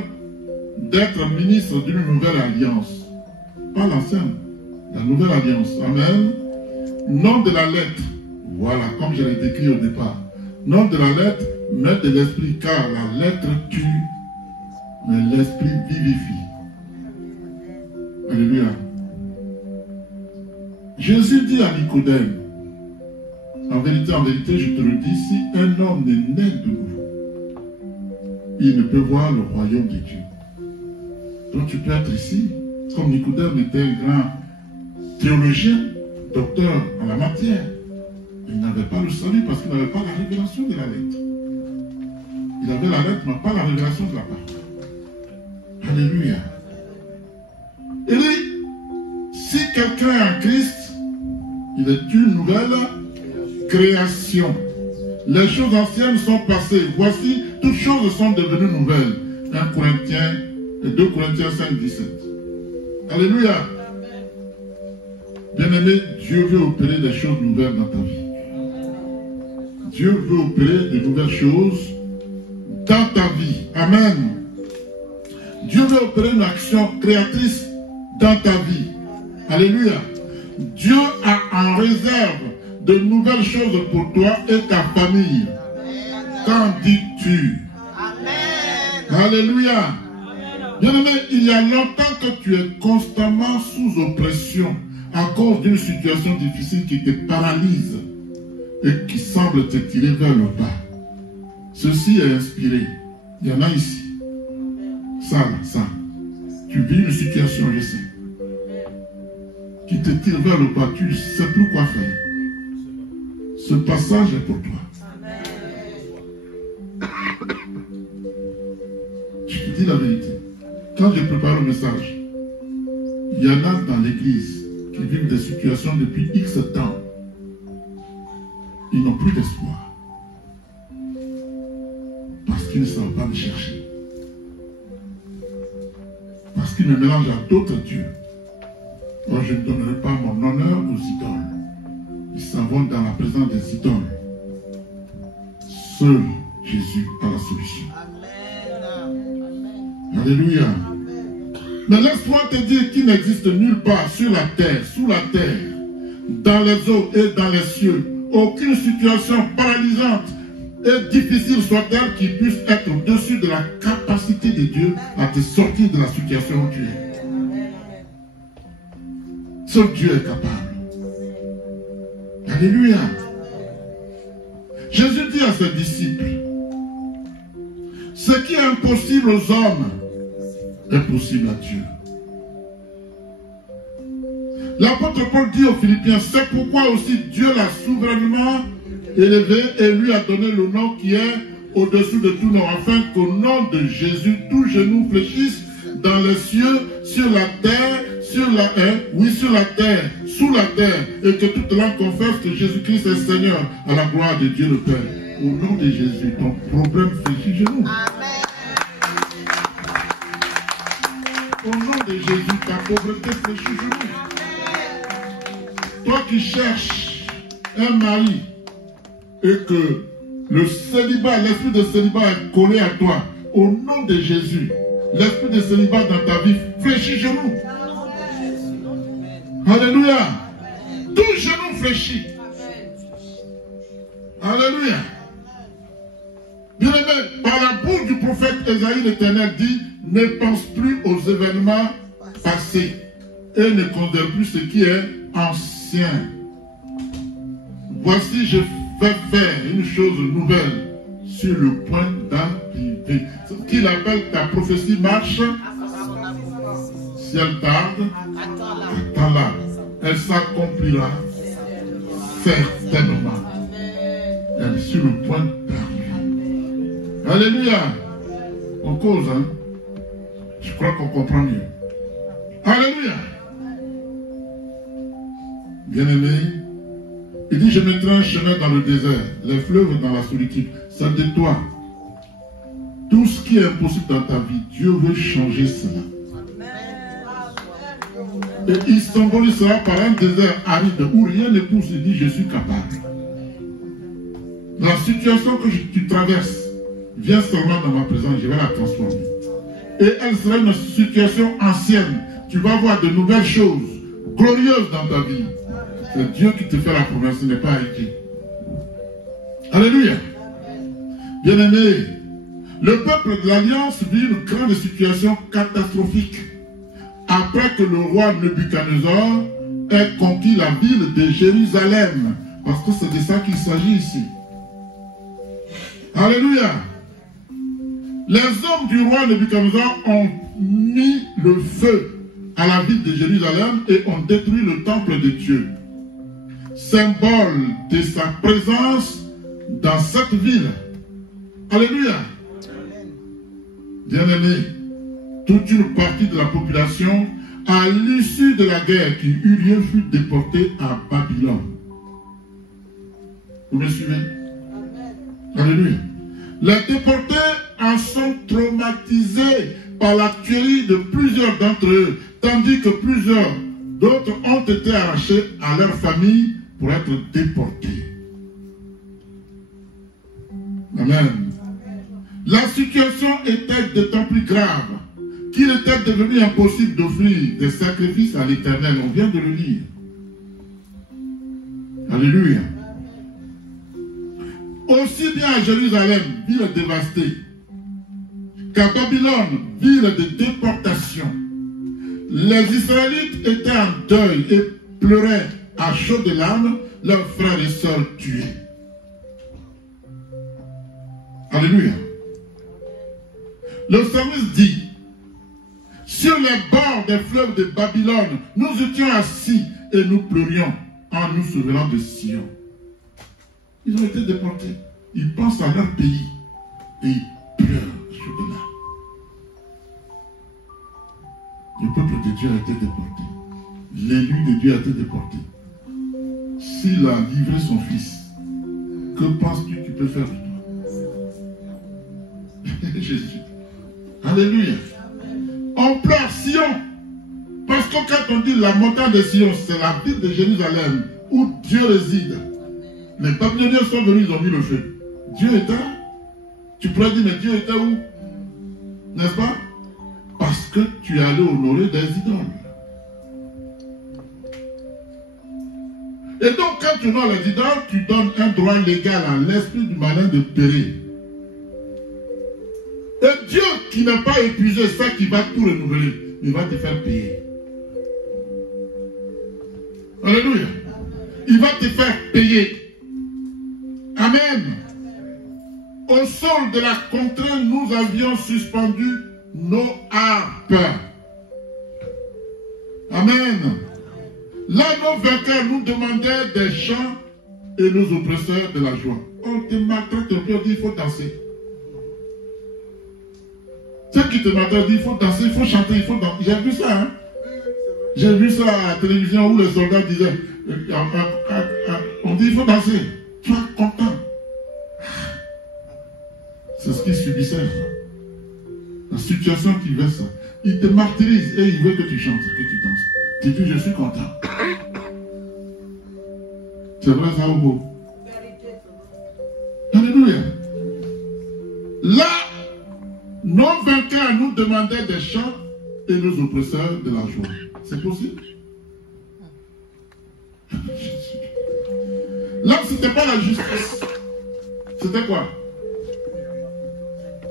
d'être ministres d'une nouvelle alliance. Pas l'ancienne, la nouvelle alliance. Amen. Non de la lettre. Voilà, comme je l'ai décrit au départ. Non de la lettre, mais de l'esprit, car la lettre tue, mais l'esprit vivifie. Alléluia. Jésus dit à Nicodème, en vérité, je te le dis, si un homme n'est né de nouveau, il ne peut voir le royaume de Dieu. Donc tu peux être ici, comme Nicodème était un grand théologien, docteur en la matière. Il n'avait pas le salut parce qu'il n'avait pas la révélation de la lettre. Il avait la lettre, mais pas la révélation de la parole. Alléluia. Et lui, si quelqu'un est en Christ, il est une nouvelle création. Les choses anciennes sont passées. Voici, toutes choses sont devenues nouvelles. 1 Corinthiens et 2 Corinthiens 5, 17. Alléluia. Bien-aimé, Dieu veut opérer des choses nouvelles dans ta vie. Dieu veut opérer de nouvelles choses dans ta vie. Amen. Dieu veut opérer une action créatrice dans ta vie. Alléluia. Dieu a en réserve de nouvelles choses pour toi et ta famille. Qu'en dis-tu? Amen. Alléluia. Bien-aimé, il y a longtemps que tu es constamment sous oppression à cause d'une situation difficile qui te paralyse et qui semble te tirer vers le bas. Ceci est inspiré. Il y en a ici. Ça, là, ça. Tu vis une situation, je sais, qui te tire vers le bas. Tu ne sais plus quoi faire. Ce passage est pour toi. Je te dis la vérité. Quand je prépare le message, il y en a dans l'église qui vivent des situations depuis X temps. Ils n'ont plus d'espoir. Parce qu'ils ne savent pas me chercher. Parce qu'ils me mélangent à d'autres dieux. Moi, je ne donnerai pas mon honneur aux idoles. Ils s'en vont dans la présence des idoles. Seul Jésus a la solution. Amen. Alléluia. Mais laisse-moi te dire qu'il n'existe nulle part sur la terre, sous la terre, dans les eaux et dans les cieux, aucune situation paralysante et difficile soit-elle qui puisse être au-dessus de la capacité de Dieu à te sortir de la situation où tu es. Seul Dieu est capable. Alléluia. Jésus dit à ses disciples, ce qui est impossible aux hommes est possible à Dieu. L'apôtre Paul dit aux Philippiens, c'est pourquoi aussi Dieu l'a souverainement élevé et lui a donné le nom qui est au-dessus de tout nom, afin qu'au nom de Jésus, tout genou fléchisse dans les cieux, sur la terre, sur la terre, sous la terre, et que toute langue confesse que Jésus-Christ est Seigneur, à la gloire de Dieu le Père. Au nom de Jésus, ton problème fléchit genou. Amen. Au nom de Jésus, ta pauvreté fléchit genou. Toi qui cherches un mari et que le célibat, l'esprit de célibat est collé à toi, au nom de Jésus, l'esprit de célibat dans ta vie fléchit genou. Alléluia. Tout genou fléchit. Alléluia. Bien aimé, par la bouche du prophète Ésaïe, l'Éternel dit, ne pense plus aux événements passés et ne considère plus ce qui est ancien. Voici, je vais faire une chose nouvelle sur le point d'arriver. Ce qu'il appelle ta prophétie marche. Si elle tarde, attends-la. Elle s'accomplira certainement. Elle est sur le point d'arriver. Alléluia. On cause, hein? Je crois qu'on comprend mieux. Alléluia. Bien-aimé, il dit, je mettrai un chemin dans le désert, les fleuves dans la solitude. C'est de toi. Tout ce qui est impossible dans ta vie, Dieu veut changer cela. Et Istanbul sera par un désert aride où rien ne pousse. Il dit, je suis capable. La situation que tu traverses, viens seulement dans ma présence, je vais la transformer. Et elle sera une situation ancienne. Tu vas voir de nouvelles choses glorieuses dans ta vie. C'est Dieu qui te fait la promesse, ce n'est pas Haïti. Alléluia. Bien-aimé, le peuple de l'Alliance vit une grande situation catastrophique après que le roi Nebuchadnezzar ait conquis la ville de Jérusalem. Parce que c'est de ça qu'il s'agit ici. Alléluia. Les hommes du roi Nebuchadnezzar ont mis le feu à la ville de Jérusalem et ont détruit le temple de Dieu, symbole de sa présence dans cette ville. Alléluia. Bien-aimé, toute une partie de la population, à l'issue de la guerre qui eut lieu, fut déportée à Babylone. Vous me suivez? Alléluia. Les déportés en sont traumatisés par la tuerie de plusieurs d'entre eux, tandis que plusieurs d'autres ont été arrachés à leur famille pour être déportés. Amen. La situation était d'autant plus grave qu'il était devenu impossible d'offrir des sacrifices à l'Éternel. On vient de le lire. Alléluia. Aussi bien à Jérusalem, ville dévastée, qu'à Babylone, ville de déportation, les Israélites étaient en deuil et pleuraient à chaudes larmes leurs frères et sœurs tués. Alléluia. Le psalmiste dit, sur les bords des fleuves de Babylone, nous étions assis et nous pleurions en nous souvenant de Sion. Ils ont été déportés. Ils pensent à leur pays et ils pleurent sur de là. Le peuple de Dieu a été déporté. L'élu de Dieu a été déporté. S'il a livré son fils, que penses-tu que tu peux faire de toi? Jésus. Alléluia. On pleure Sion. Parce que quand on dit la montagne de Sion, c'est la ville de Jérusalem où Dieu réside. Les Babyloniens sont venus, ils ont vu le feu. Dieu était là. Tu pourrais dire, mais Dieu était où? N'est-ce pas? Parce que tu es allé honorer des idoles. Et donc, quand tu honores les idoles, tu donnes un droit légal à l'esprit du malin de périr. Et Dieu qui n'a pas épuisé ça, qui va tout renouveler, il va te faire payer. Alléluia. Il va te faire payer. Amen. Au sol de la contrée, nous avions suspendu nos harpes. Amen. Là, nos vainqueurs nous demandaient des chants et nos oppresseurs de la joie. On te maltraite un peu, on dit il faut danser. Ceux qui te maltraitent, il faut danser, il faut chanter, il faut danser. J'ai vu ça, hein. J'ai vu ça à la télévision où les soldats disaient, on dit il faut danser. Tu es content. C'est ce qu'ils subissaient. La situation qui veut ça. Il te martyrise et il veut que tu chantes, que tu danses. Tu dis, je suis content. C'est vrai ça ou beau? Alléluia. Là, nos vainqueurs nous demandaient des chants et nos oppresseurs de la joie. C'est possible? Là, ce n'était pas la justice. C'était quoi?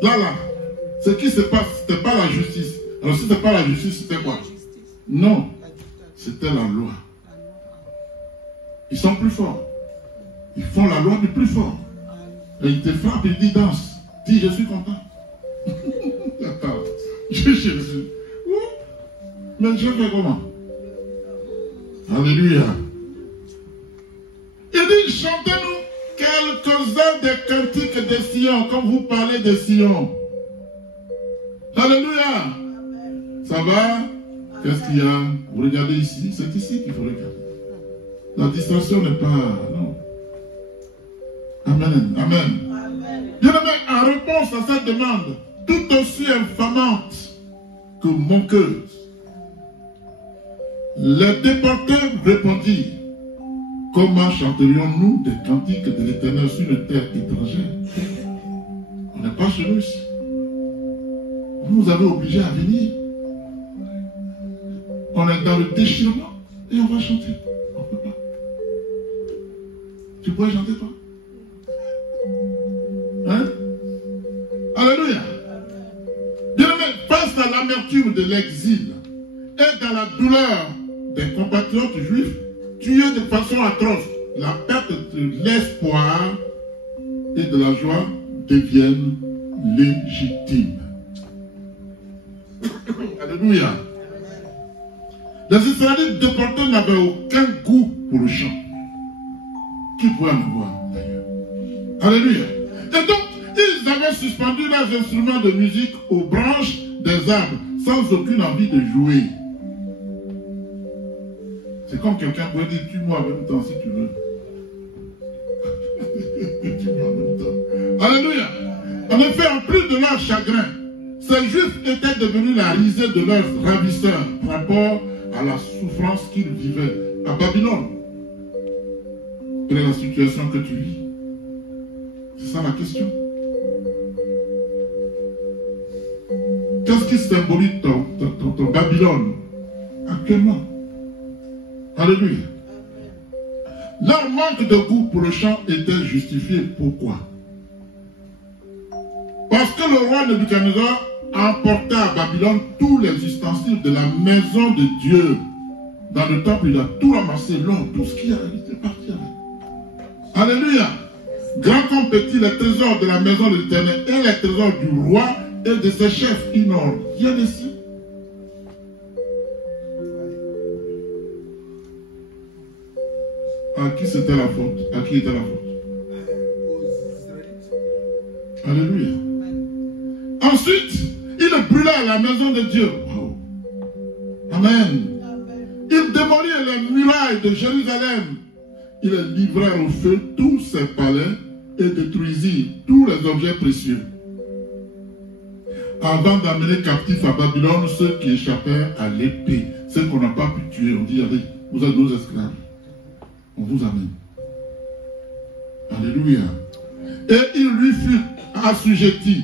Là, ce qui se passe, ce n'était pas la justice. Alors, si ce n'était pas la justice, c'était quoi? Non, c'était la loi. Ils sont plus forts. Ils font la loi du plus fort. Et ils te frappent, ils disent danse. Dis, je suis content. Attends, Jésus. Mais je fais comment? Alléluia. Il dit, chantez-nous quelques-uns des cantiques de Sion, comme vous parlez de Sion. Alléluia. Ça va? Qu'est-ce qu'il y a? Vous regardez ici, c'est ici qu'il faut regarder. La distraction n'est pas... Non. Amen. Amen. Bien-aimé, en réponse à cette demande, tout aussi infamante que moqueuse, Les déportés répondirent, comment chanterions-nous des cantiques de l'Éternel sur une terre étrangère? On n'est pas chez nous ici. Vous nous avez obligés à venir. On est dans le déchirement et on va chanter. On ne peut pas. Tu pourrais chanter toi? Hein? Alléluia. Bien-aimé, face à l'amertume de l'exil et dans la douleur des compatriotes juifs, tués de façon atroce, la perte de l'espoir et de la joie deviennent légitimes. Alléluia. Les Israélites déportés n'avaient aucun goût pour le chant. Qui pouvait en avoir d'ailleurs? Alléluia. Et donc, ils avaient suspendu leurs instruments de musique aux branches des arbres sans aucune envie de jouer. C'est comme quelqu'un pourrait dire, tue-moi en même temps si tu veux. Tue-moi en même temps. Alléluia. En effet, en plus de leur chagrin, ces Juifs étaient devenus la risée de leurs ravisseurs par rapport à la souffrance qu'ils vivaient à Babylone. Quelle est la situation que tu vis? C'est ça la question. Qu'est-ce qui symbolise ton Babylone actuellement? Alléluia. Leur manque de goût pour le chant était justifié. Pourquoi? Parce que le roi Nebuchadnezzar emporta à Babylone tous les ustensiles de la maison de Dieu. Dans le temple, il a tout ramassé, l'or, tout ce qu'il y a, il était parti avec. Alléluia. Grand comme petit, les trésors de la maison de l'Éternel et les trésors du roi et de ses chefs, ils n'ont rien laissé. À qui c'était la faute? À qui était la faute? Alléluia. Ensuite, il brûla la maison de Dieu. Wow. Amen. Il démolit les murailles de Jérusalem. Il livra au feu tous ses palais et détruisit tous les objets précieux. Avant d'amener captifs à Babylone ceux qui échappèrent à l'épée, ceux qu'on n'a pas pu tuer, on dit, allez, vous êtes nos esclaves. On vous amène. Alléluia. Et il lui fut assujetti,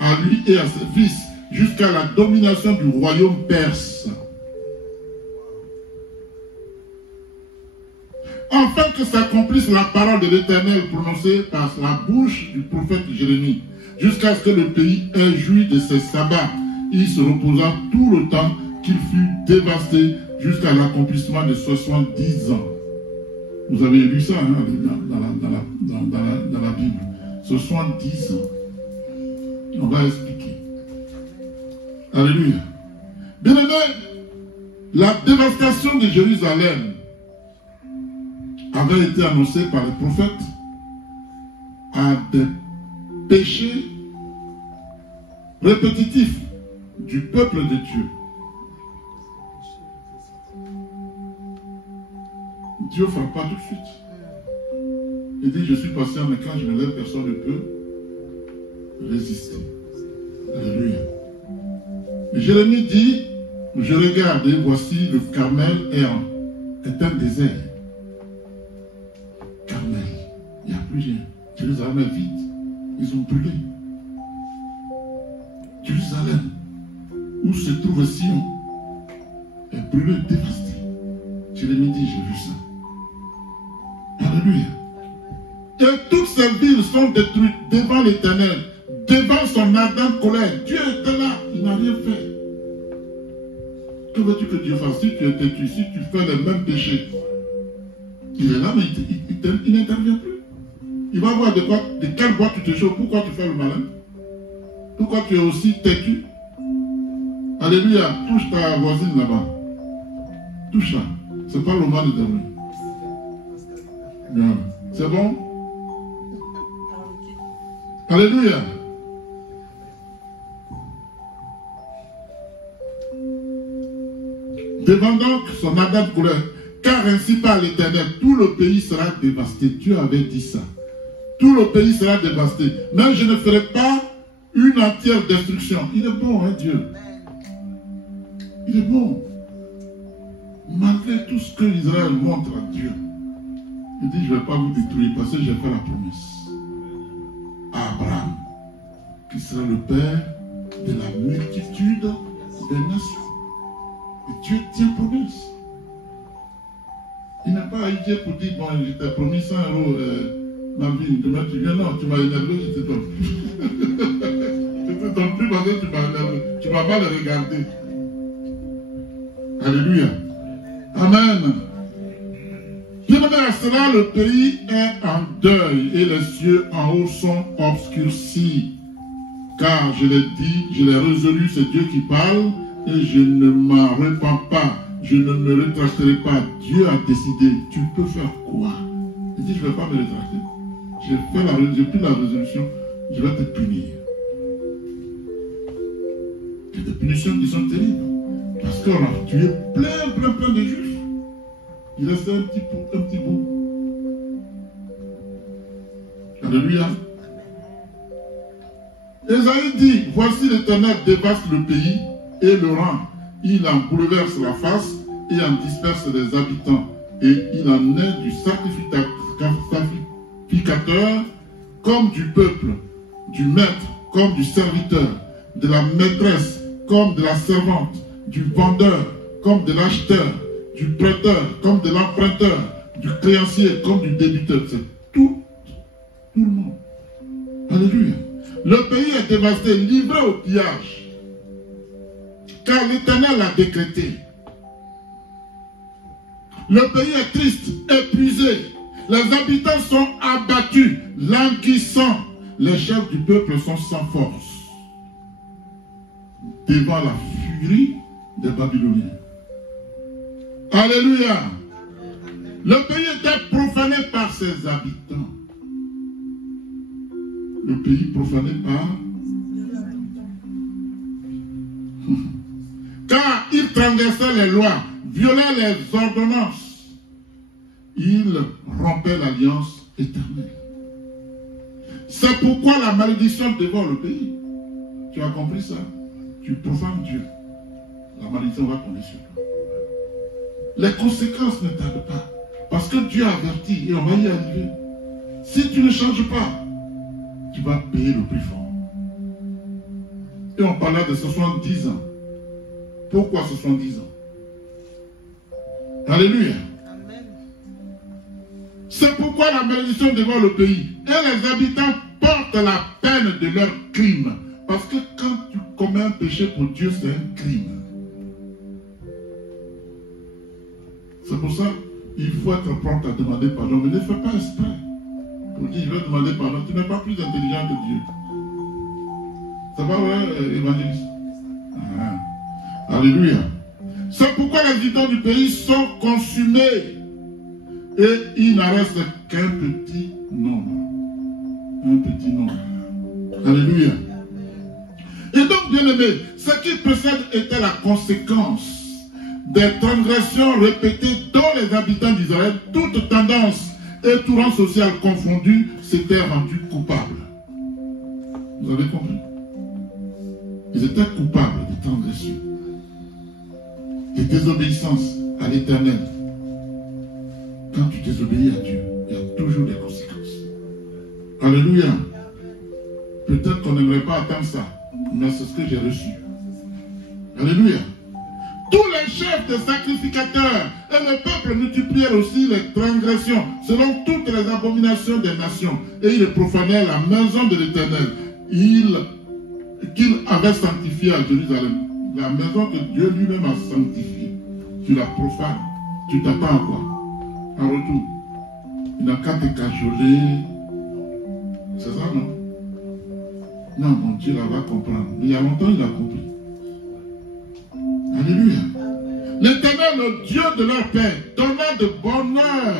à lui et à ses fils, jusqu'à la domination du royaume perse. Afin que s'accomplisse la parole de l'Éternel prononcée par la bouche du prophète Jérémie, jusqu'à ce que le pays ait joui de ses sabbats. Il se reposa tout le temps qu'il fut dévasté jusqu'à l'accomplissement de 70 ans. Vous avez lu ça hein, dans la Bible. 70 ans. On va expliquer. Alléluia. Bien aimé, la dévastation de Jérusalem avait été annoncée par les prophètes à des péchés répétitifs du peuple de Dieu. Dieu ne fera pas tout de suite. Il dit, je suis patient, mais quand je me lève, personne ne peut résister. Alléluia. Jérémie dit, je regarde et voici le Carmel est un désert. Carmel, il n'y a plus rien. Jérusalem est vide. Ils ont brûlé. Jérusalem, où se trouve Sion, est brûlé, dévasté. Jérémie dit, j'ai vu ça. Alléluia. Et toutes ces villes sont détruites devant l'Éternel, devant son ardente colère. Dieu était là, il n'a rien fait. Que veux-tu que Dieu fasse? Si tu es têtu, si tu fais les mêmes péchés, il est là, mais il n'intervient plus. Il va voir de quelle boîte tu te chauffes. Pourquoi tu fais le malin? Pourquoi tu es aussi têtu? Alléluia, touche ta voisine là-bas. Touche-la. C'est pas le mal de Dieu. C'est bon? Alléluia. Devant donc son ardente colère, car ainsi par l'Éternel, tout le pays sera dévasté. Dieu avait dit ça. Tout le pays sera dévasté. Mais je ne ferai pas une entière destruction. Il est bon, hein, Dieu. Il est bon. malgré tout ce que Israël montre à Dieu, il dit, je ne vais pas vous détruire parce que j'ai fait la promesse à Abraham, qui sera le père de la multitude des nations. Et Dieu tient promesse. Il n'a pas à Dieu pour dire, bon, je t'ai promis 100 euros, ma vie, demain tu viens, non, tu m'as énervé, je te donne. Je te donne plus parce que tu m'as énervé. Tu ne vas pas le regarder. Alléluia. Amen. Bien-aimé, à cela, le pays est en deuil et les cieux en haut sont obscurcis. Car je l'ai dit, je l'ai résolu, c'est Dieu qui parle, et je ne m'en repens pas. Je ne me rétracterai pas. Dieu a décidé. Tu peux faire quoi? Il dit, je ne vais pas me rétracter. J'ai pris la résolution. Je vais te punir. Il y a des punitions qui sont terribles. Parce qu'on a tué plein de juifs. Il restait un petit bout. Alléluia. Ésaïe dit, voici l'Éternel dévaste le pays et le rend. Il en bouleverse la face et en disperse les habitants. Et il en est du sacrificateur comme du peuple, du maître comme du serviteur, de la maîtresse comme de la servante, du vendeur comme de l'acheteur, du prêteur comme de l'emprunteur, du créancier comme du débiteur. C'est tout le monde. Alléluia. Le pays est dévasté, livré au pillage. Car l'Éternel l'a décrété. Le pays est triste, épuisé. Les habitants sont abattus, languissants. Les chefs du peuple sont sans force. Devant la furie des Babyloniens. Alléluia. Le pays était profané par ses habitants. Le pays profané par... Car il transgressait les lois, violait les ordonnances. Il rompait l'alliance éternelle. C'est pourquoi la malédiction dévore le pays. Tu as compris ça? Tu profanes Dieu. La malédiction va tomber sur toi. Les conséquences ne tardent pas. Parce que Dieu a averti et on va y arriver. Si tu ne changes pas, tu vas payer le prix fort. Et on parlait de 70 ans. Pourquoi 70 ans? Alléluia. Amen. C'est pourquoi la malédiction dévore le pays. Et les habitants portent la peine de leurs crimes. Parce que quand tu commets un péché pour Dieu, c'est un crime. C'est pour ça qu'il faut être prompt à demander pardon. Mais ne fais pas exprès. Pour dire, je vais demander pardon. Tu n'es pas plus intelligent que Dieu. Ça va, ouais, évangéliste? Alléluia. C'est pourquoi les habitants du pays sont consumés. Et il n'en reste qu'un petit nombre. Un petit nombre. Alléluia. Et donc, bien aimé, ce qui précède était la conséquence des transgressions répétées dont les habitants d'Israël, toute tendance et tout rang social confondu, s'étaient rendus coupables. Vous avez compris? Ils étaient coupables de transgressions, de désobéissance à l'Éternel. Quand tu désobéis à Dieu, il y a toujours des conséquences. Alléluia. Peut-être qu'on n'aimerait pas attendre ça, mais c'est ce que j'ai reçu. Alléluia. Tous les chefs de sacrificateurs et le peuple multiplièrent aussi les transgressions selon toutes les abominations des nations. Et ils profanaient la maison de l'Éternel qu'il avait sanctifiée à Jérusalem. La maison que Dieu lui-même a sanctifiée. Tu la profanes. Tu t'attends à quoi? En retour. Il n'a qu'à te cajoler. C'est ça, non? Non, mon Dieu, là va comprendre. Mais il y a longtemps, il a compris. Alléluia. L'Éternel, le Dieu de leur Père, donna de bonheur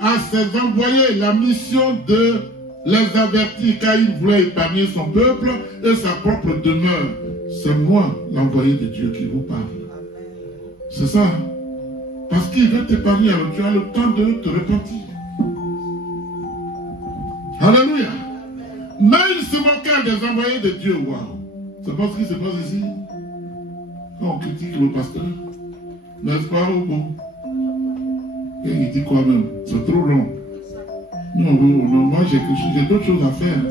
à ses envoyés la mission de les avertir, car il voulait épargner son peuple et sa propre demeure. C'est moi, l'envoyé de Dieu, qui vous parle. C'est ça. Hein? Parce qu'il veut t'épargner, alors tu as le temps de te repentir. Alléluia. Mais il se moquait des envoyés de Dieu. Waouh. C'est pas ce qui se passe ici. Quand on critique le pasteur, N'est-ce pas, Ogo? Et il dit quoi même? C'est trop long. Non, moi j'ai d'autres choses à faire.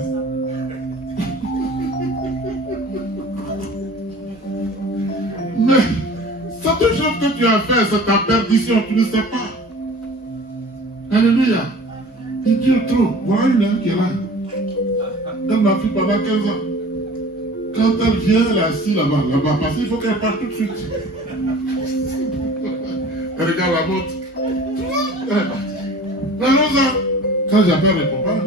Mais cette chose que tu as fait, c'est ta perdition, tu ne sais pas. Alléluia. Il dit trop. Voilà une qui est là. Elle m'a fait pendant 15 ans. Quand elle vient, elle est assise là-bas, parce qu'il faut qu'elle parte tout de suite. Elle regarde la montre. Elle est partie. La Rosa, quand j'appelle, elle ne répond pas.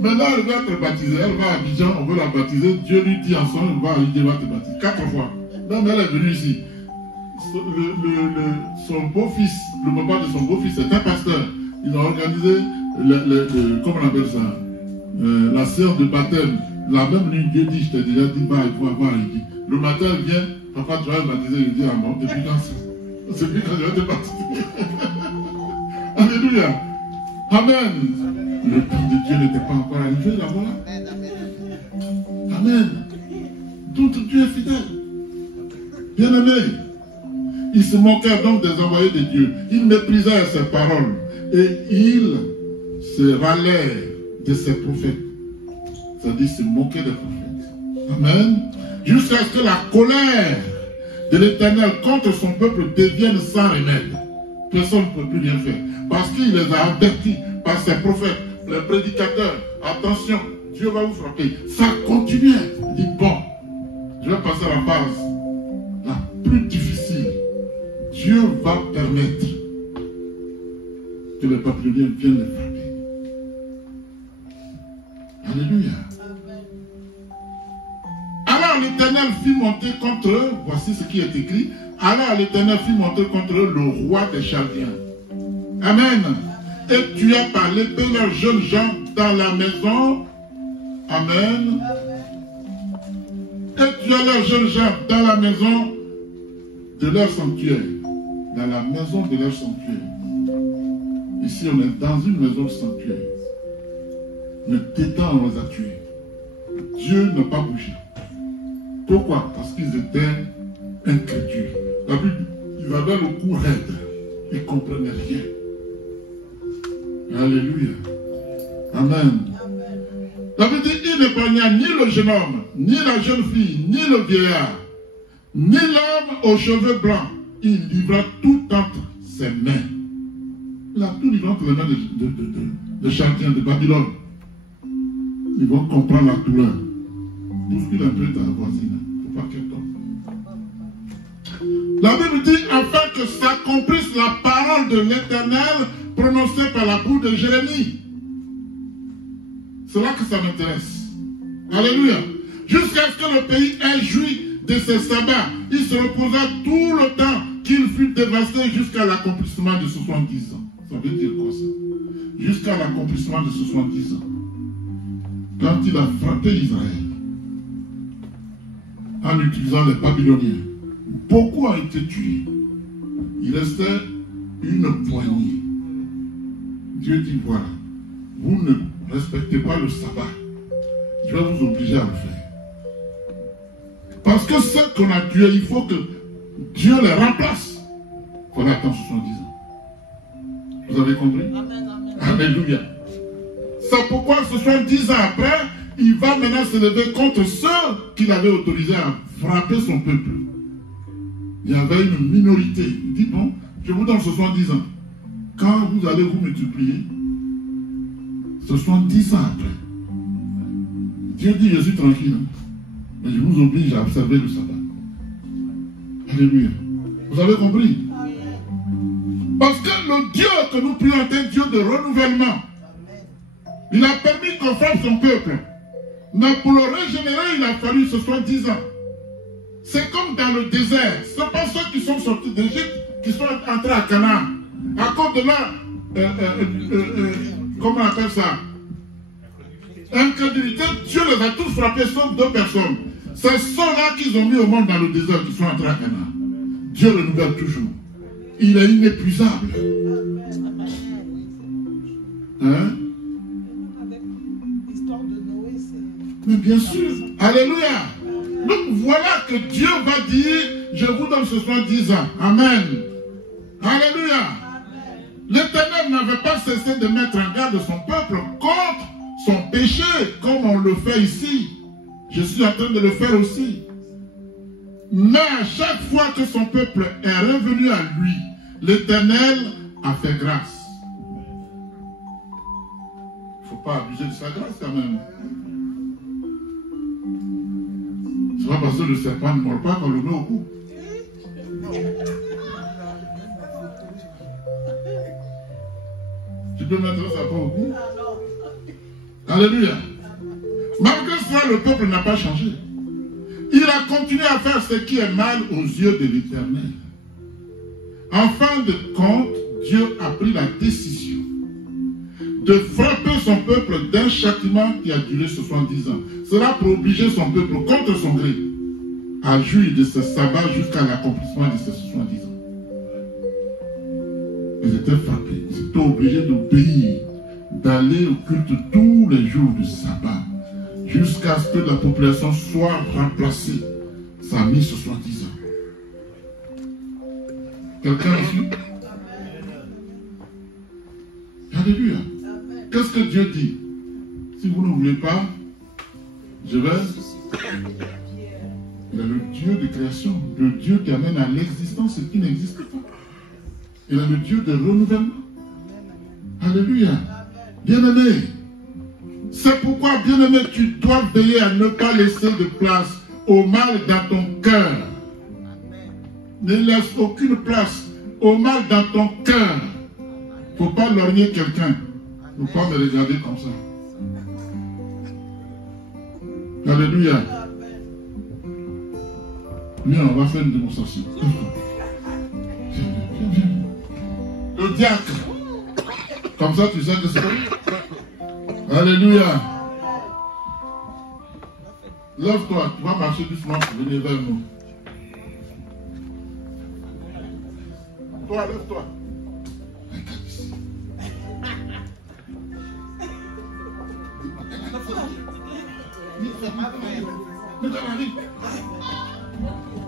Maintenant, elle va te baptiser. Elle va à Abidjan, on veut la baptiser. Dieu lui dit ensemble, il va te baptiser. 4 fois. Non, mais elle est venue ici. Son beau-fils, le papa de son beau-fils, c'est un pasteur. Ils ont organisé, comment on appelle ça, la séance de baptême. La même nuit, Dieu dit, je t'ai déjà dit, va, il faut avoir. Il dit, le matin, elle vient, papa, tu vas baptiser. Il dit, ah bon, depuis quand ça? C'est depuis quand je vais te baptiser. Alléluia. Amen. Le temps de Dieu n'était pas encore arrivé, là, voilà. Amen. Donc Dieu est fidèle. Bien aimé. Il se moquait donc des envoyés de Dieu. Il méprisait ses paroles. Et il se râlait de ses prophètes. C'est-à-dire se moquer des prophètes. Amen. Jusqu'à ce que la colère de l'Éternel contre son peuple devienne sans remède. Personne ne peut plus rien faire. Parce qu'il les a avertis par ses prophètes, les prédicateurs. Attention, Dieu va vous frapper. Ça continuait. Il dit, bon, je vais passer à la phase la plus difficile. Dieu va permettre que les Babyloniens viennent les frapper. Alléluia. Alors l'Éternel fit monter contre eux, voici ce qui est écrit, alors l'Éternel fit monter contre eux le roi des Chaldiens. Amen. Et tua par l'épée leurs jeunes gens dans la maison. Amen. Et tua leurs jeunes gens dans la maison de leur sanctuaire. Dans la maison de leur sanctuaire. Ici, on est dans une maison de sanctuaire. Mais dedans, on les a tués. Dieu n'a pas bougé. Pourquoi? Parce qu'ils étaient incrédules. La Bible, ils avaient le cou raide. Ils ne comprenaient rien. Alléluia. Amen. La Bible dit, il n'épargna ni le jeune homme, ni la jeune fille, ni le vieillard, ni l'homme aux cheveux blancs. Il livra tout entre ses mains. Il a tout livré entre les mains de Chaldiens, de Babylone. Ils vont comprendre la douleur. Bouscule un peu ta voisine. Il ne faut pas qu'elle tombe. La Bible dit, afin que s'accomplisse la parole de l'Éternel prononcée par la bouche de Jérémie. C'est là que ça m'intéresse. Alléluia. Jusqu'à ce que le pays ait joui de ses sabbats, il se reposa tout le temps qu'il fut dévasté jusqu'à l'accomplissement de 70 ans. Ça veut dire quoi ça? Jusqu'à l'accomplissement de 70 ans. Quand il a frappé Israël, en utilisant les Babyloniens, beaucoup ont été tués. Il restait une poignée. Dieu dit, voilà, vous ne respectez pas le sabbat. Je vais vous obliger à le faire. Parce que ceux qu'on a tués, il faut que Dieu les remplace. Il faut attendre 70 ans. Vous avez compris? Amen, amen. Alléluia. C'est pourquoi 70 ans après, il va maintenant se lever contre ceux qu'il avait autorisé à frapper son peuple. Il y avait une minorité. Il dit, bon, je vous donne 70 ans. Quand vous allez vous multiplier, 70 ans après, Dieu dit, je suis tranquille, mais je vous oblige à observer le sabbat. Alléluia. Vous avez compris? Parce que le Dieu que nous prions est un Dieu de renouvellement. Il a permis qu'on frappe son peuple. Mais pour le régénérer, il a fallu 70 ans. C'est comme dans le désert. Ce ne sont pas ceux qui sont sortis d'Égypte qui sont entrés à Canaan. À cause de leur, comment on appelle ça? Incrédulité, Dieu les a tous frappés sauf 2 personnes. C'est ceux-là qu'ils ont mis au monde dans le désert qui sont entrés à Canaan. Dieu renouvelle toujours. Il est inépuisable. Hein? Mais bien sûr. Alléluia. Donc voilà que Dieu va dire je vous donne ce soir 10 ans. Amen. Alléluia. L'Éternel n'avait pas cessé de mettre en garde son peuple contre son péché, comme on le fait ici. Je suis en train de le faire aussi. Mais à chaque fois que son peuple est revenu à lui, l'Éternel a fait grâce. Il ne faut pas abuser de sa grâce quand même. C'est pas parce que le serpent ne mord pas qu'on le met au cou. Tu peux mettre ça pas au cou. Alléluia. Malgré cela, le peuple n'a pas changé. Il a continué à faire ce qui est mal aux yeux de l'Éternel. En fin de compte, Dieu a pris la décision de frapper son peuple d'un châtiment qui a duré 70 ans. Cela pour obliger son peuple, contre son gré, à jouir de ce sabbat jusqu'à l'accomplissement de ces 70 ans. Ils étaient frappés, ils étaient obligés d'obéir, d'aller au culte tous les jours du sabbat, jusqu'à ce que la population soit remplacée. Ça a mis 70 ans. Quelqu'un a su? Alléluia. Qu'est-ce que Dieu dit? Si vous ne voulez pas, je vais. Il est le Dieu de création, le Dieu qui amène à l'existence ce qui n'existe pas. Il est le Dieu de renouvellement. Alléluia. Bien-aimé, c'est pourquoi, bien-aimé, tu dois veiller à ne pas laisser de place au mal dans ton cœur. Ne laisse aucune place au mal dans ton cœur. Il ne faut pas lorgner quelqu'un. Il ne faut pas me regarder comme ça. Alléluia. Viens, on va faire une démonstration. Le diacre. Comme ça, tu sais que c'est. Alléluia. Lève-toi, tu vas marcher doucement pour venir vers nous. Toi, lève-toi. Regarde ici.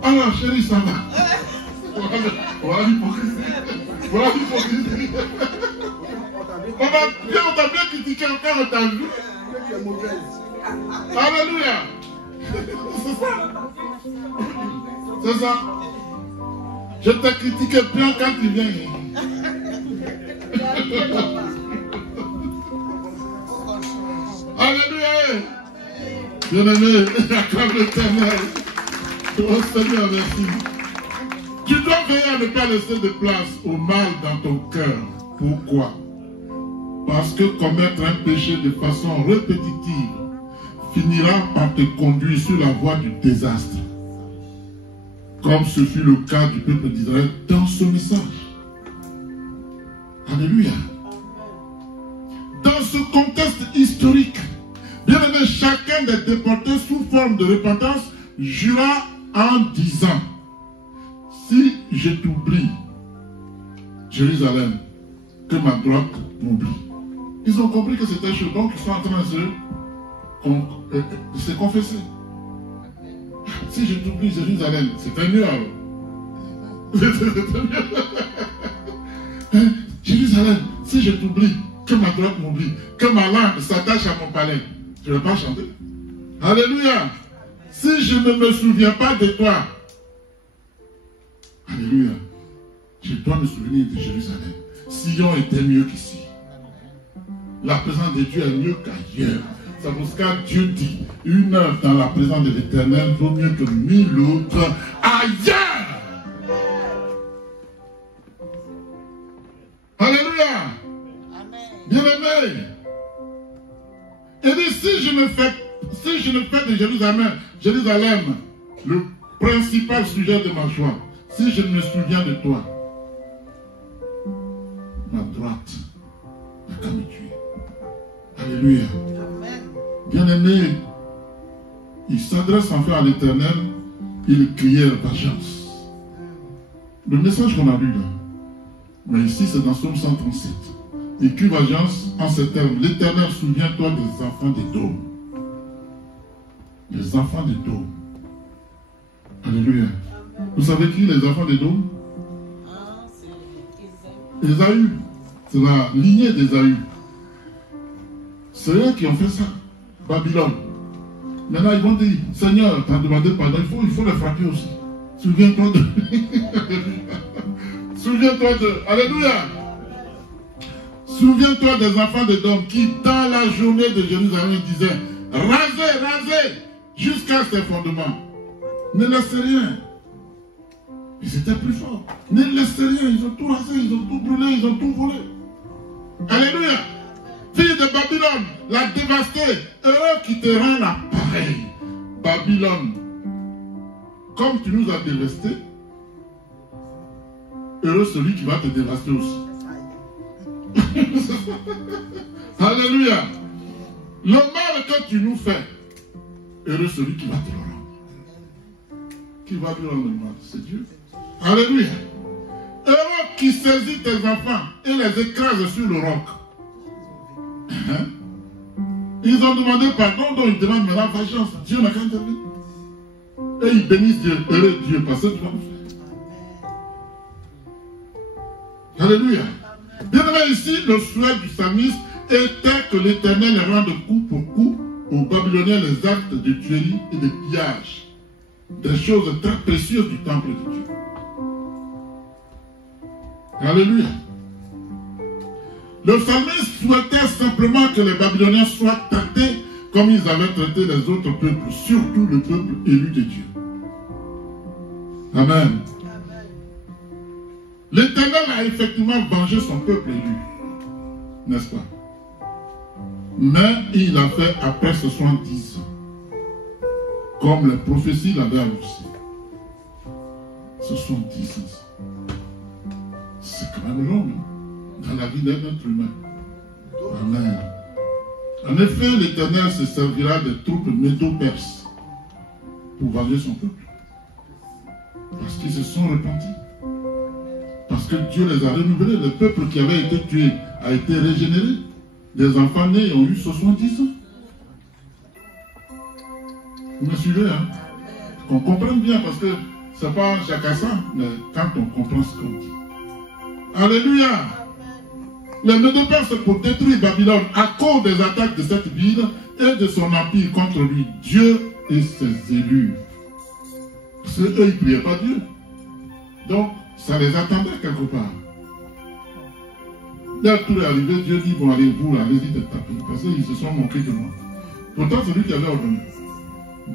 Alors, chérie, ça va. Voilà l'hypocrisie. Voilà l'hypocrisie. On t'a bien critiqué encore, on t'a vu. Alléluia. C'est ça. C'est ça. Je t'ai critiqué bien quand tu viens. Alléluia. Bien-aimé, acclame l'Éternel. Oh Seigneur, merci. Tu dois veiller à ne pas laisser de place au mal dans ton cœur. Pourquoi? Parce que commettre un péché de façon répétitive finira par te conduire sur la voie du désastre. Comme ce fut le cas du peuple d'Israël dans ce message. Alléluia. Dans ce contexte historique, bien aimé, chacun des déportés sous forme de repentance jura en disant: si je t'oublie, Jérusalem, que ma droite m'oublie. Ils ont compris que c'était chaud, donc ils sont en train de se confesser. Si je t'oublie, Jérusalem, c'était mieux alors. Jérusalem, si je t'oublie, que ma droite m'oublie, que ma langue s'attache à mon palais, je ne vais pas chanter. Alléluia. Si je ne me souviens pas de toi, alléluia, je dois me souvenir de Jérusalem. Sion était mieux qu'ici. La présence de Dieu est mieux qu'ailleurs. C'est pour ça que Dieu dit: une heure dans la présence de l'Éternel vaut mieux que 1000 autres ailleurs. Alléluia. Bien-aimé. Et dit: si je ne fais de Jérusalem le principal sujet de ma joie, si je me souviens de toi, ma droite n'a qu'à me tuer. Alléluia. Bien-aimé, il s'adresse enfin à l'Éternel, il criait vengeance. Le message qu'on a lu là, mais ici c'est dans Psaume 137. Il crie vengeance en ces termes: l'Éternel, souviens-toi des enfants d'Édom. Les enfants d'Édom. Alléluia. Vous savez qui les enfants d'Édom? Ésaü. C'est la lignée d'Ésaü. C'est eux qui ont fait ça. Babylone. Maintenant, ils vont dire, Seigneur, tu as demandé pardon, il faut les frapper aussi. Souviens-toi de... Souviens-toi de... Alléluia. Souviens-toi des enfants d'Édom qui, dans la journée de Jérusalem, disaient, rasez, rasez, jusqu'à ses fondements. Ne laissez rien. Ils étaient plus forts. Ne laissez rien, ils ont tout rasé, ils ont tout brûlé, ils ont tout volé. Alléluia. Fille de Babylone, la dévastée, heureux qui te rend l'appareil. Babylone, comme tu nous as dévastés, heureux celui qui va te dévaster aussi. Alléluia. Le mal que tu nous fais, heureux celui qui va te le rendre. Qui va lui rendre le mal? C'est Dieu. Alléluia. Heureux qui saisit tes enfants et les écrase sur le roc. Ils ont demandé pardon, donc ils demandent maintenant vengeance. Dieu n'a qu'à intervenir. Et ils bénissent Dieu. Heureux Dieu, parce que tu vas le faire. Alléluia. Bien aimé, ici, le souhait du psalmiste était que l'Éternel rende coup pour coup aux Babyloniens les actes de tuerie et de pillage, des choses très précieuses du temple de Dieu. Alléluia. Le psalmiste souhaitait simplement que les Babyloniens soient traités comme ils avaient traité les autres peuples, surtout le peuple élu de Dieu. Amen. L'Éternel a effectivement vengé son peuple élu, n'est-ce pas? Mais il l'a fait après 70 ans, comme les prophéties l'avaient annoncé. 70 ans. C'est quand même long, dans la vie d'un être humain. Amen. En effet, l'Éternel se servira des troupes médo-perses pour venger son peuple. Parce qu'ils se sont repentis. Parce que Dieu les a renouvelés. Le peuple qui avait été tué a été régénéré. Des enfants nés ont eu 70 ans. Vous me suivez, hein? Qu'on comprenne bien, parce que ce n'est pas chacun ça, mais quand on comprend ce qu'on dit. Alléluia. Les Médo-Perses pour détruire Babylone à cause des attaques de cette ville et de son empire contre lui, Dieu et ses élus. Parce qu'eux, ils ne priaient pas Dieu. Donc, ça les attendait quelque part. Dès que tout est arrivé, Dieu dit, bon, allez, vous, allez-y de taper. Parce qu'ils se sont moqués de moi. Pourtant, c'est lui qui avait ordonné.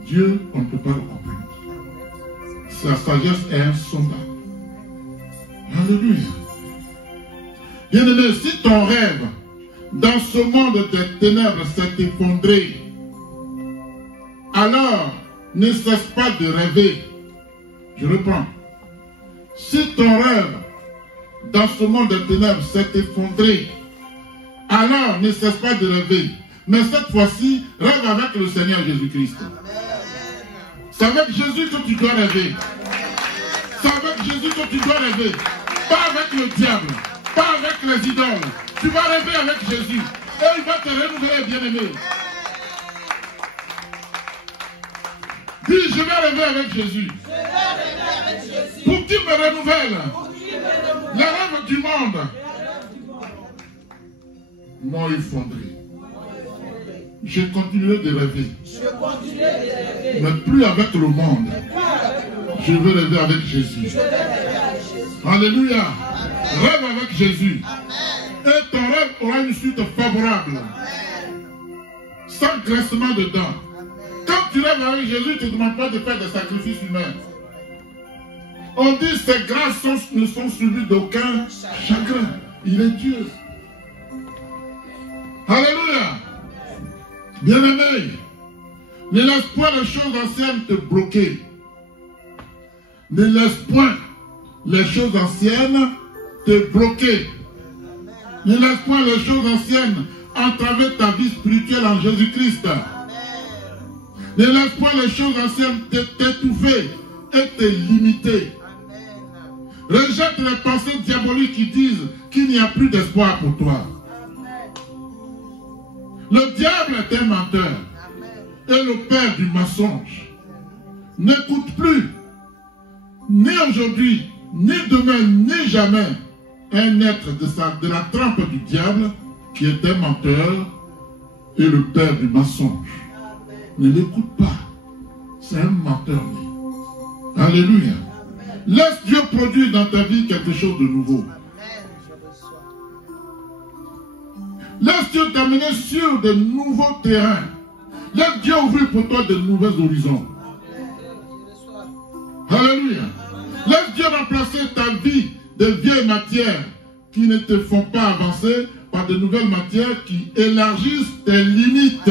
Dieu, on ne peut pas le comprendre. Sa sagesse est insondable. Alléluia. Bien-aimé, si ton rêve dans ce monde des ténèbres s'est effondré, alors ne cesse pas de rêver. Je reprends. Si ton rêve dans ce monde des ténèbres s'est effondré, alors ne cesse pas de rêver. Mais cette fois-ci, rêve avec le Seigneur Jésus-Christ. C'est avec Jésus que tu dois rêver. C'est avec Jésus que tu dois rêver. Pas avec le diable. Pas avec les idoles. Tu vas rêver avec Jésus. Et il va te renouveler, bien-aimé. Dis, je vais rêver avec Jésus. Pour qu'il me renouvelle. Les rêves du monde m'ont effondré. Je continuerai de rêver. Mais plus avec le monde. Je veux rêver avec Jésus. Alléluia. Rêve avec Jésus. Et ton rêve aura une suite favorable. Sans graissement dedans. Quand tu rêves avec Jésus, tu ne demandes pas de faire des sacrifices humains. On dit que ces grâces ne sont suivies d'aucun chagrin. Il est Dieu. Alléluia. Bien-aimé, ne laisse point les choses anciennes te bloquer. Ne laisse point les choses anciennes te bloquer. Ne laisse point les choses anciennes entraver ta vie spirituelle en Jésus-Christ. Ne laisse point les choses anciennes t'étouffer et te limiter. Rejette les pensées diaboliques qui disent qu'il n'y a plus d'espoir pour toi. Le diable est un menteur et le père du mensonge. N'écoute plus ni aujourd'hui, ni demain, ni jamais, un être de la trempe du diable qui est un menteur et le père du mensonge. Ne l'écoute pas. C'est un menteur. Alléluia. Laisse Dieu produire dans ta vie quelque chose de nouveau. Laisse Dieu t'amener sur de nouveaux terrains. Laisse Dieu ouvrir pour toi de nouveaux horizons. Alléluia. Laisse Dieu remplacer ta vie de vieilles matières qui ne te font pas avancer par de nouvelles matières qui élargissent tes limites.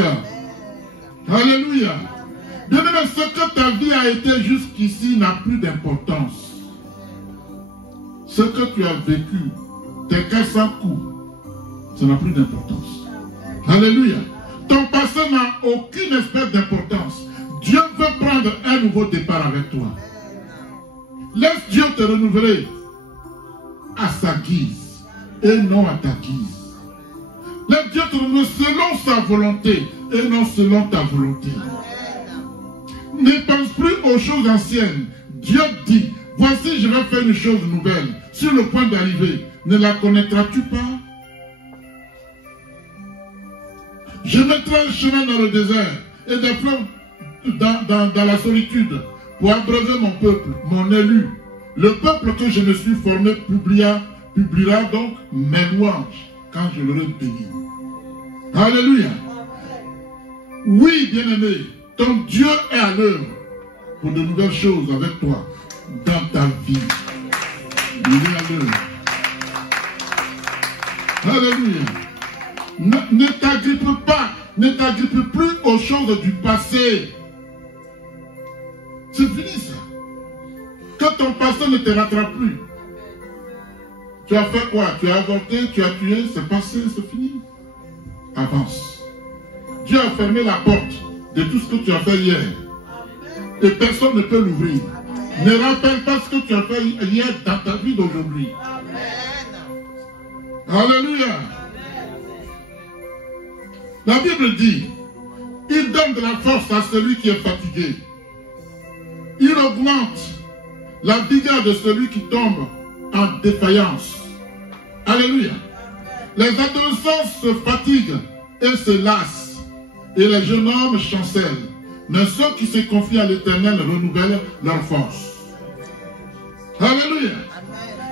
Alléluia. Bien-aimé, ce que ta vie a été jusqu'ici n'a plus d'importance. Ce que tu as vécu, tes cas sans coup, ça n'a plus d'importance. Alléluia. Ton passé n'a aucune espèce d'importance. Dieu veut prendre un nouveau départ avec toi. Laisse Dieu te renouveler à sa guise et non à ta guise. Laisse Dieu te renouveler selon sa volonté et non selon ta volonté. Ne pense plus aux choses anciennes. Dieu dit, voici je vais faire une chose nouvelle. Sur le point d'arriver, ne la connaîtras-tu pas? Je mettrai un chemin dans le désert et des fleuves dans la solitude pour abreuver mon peuple, mon élu. Le peuple que je me suis formé publiera donc mes louanges quand je l'aurai béni. Alléluia. Oui, bien-aimé, ton Dieu est à l'œuvre pour de nouvelles choses avec toi dans ta vie. Il est à l'œuvre. Alléluia. Ne t'agrippe pas, ne t'agrippe plus aux choses du passé. C'est fini ça. Que ton passé ne te rattrape plus. Tu as fait quoi? Tu as avorté, tu as tué, c'est passé, c'est fini. Avance. Dieu a fermé la porte de tout ce que tu as fait hier. Et personne ne peut l'ouvrir. Ne rappelle pas ce que tu as fait hier dans ta vie d'aujourd'hui. Alléluia. La Bible dit, il donne de la force à celui qui est fatigué. Il augmente la vigueur de celui qui tombe en défaillance. Alléluia. Les adolescents se fatiguent et se lassent, et les jeunes hommes chancellent. Mais ceux qui se confient à l'Éternel renouvellent leur force. Alléluia.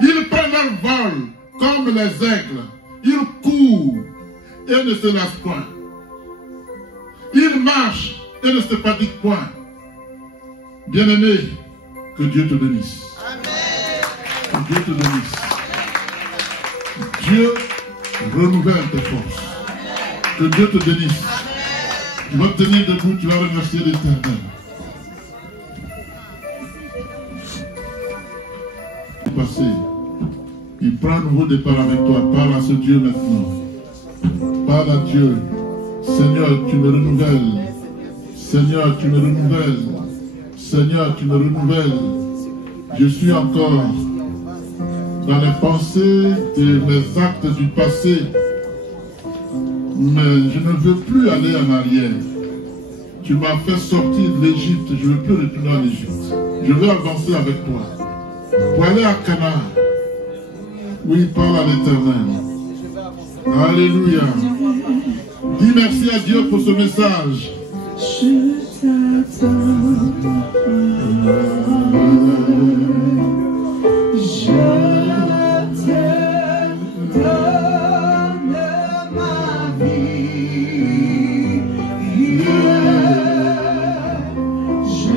Ils prennent leur vol comme les aigles. Ils courent et ne se lassent point. Ils marchent et ne se fatiguent point. Bien-aimé, que Dieu te bénisse. Amen. Que Dieu te bénisse. Dieu renouvelle tes forces. Que Dieu te bénisse. Tu vas te tenir debout, tu vas remercier l'Éternel. Passé. Il prend un nouveau départ avec toi. Parle à ce Dieu maintenant. Parle à Dieu. Seigneur, tu me renouvelles. Seigneur, tu me renouvelles. Seigneur, tu me renouvelles. Je suis encore dans les pensées de mes actes du passé. Mais je ne veux plus aller en arrière. Tu m'as fait sortir de l'Égypte. Je ne veux plus retourner en Égypte. Je veux avancer avec toi. Pour aller à Canaan. Oui, parle à l'Éternel. Alléluia. Dis merci à Dieu pour ce message. Je t'attends. Je te donne ma vie. Je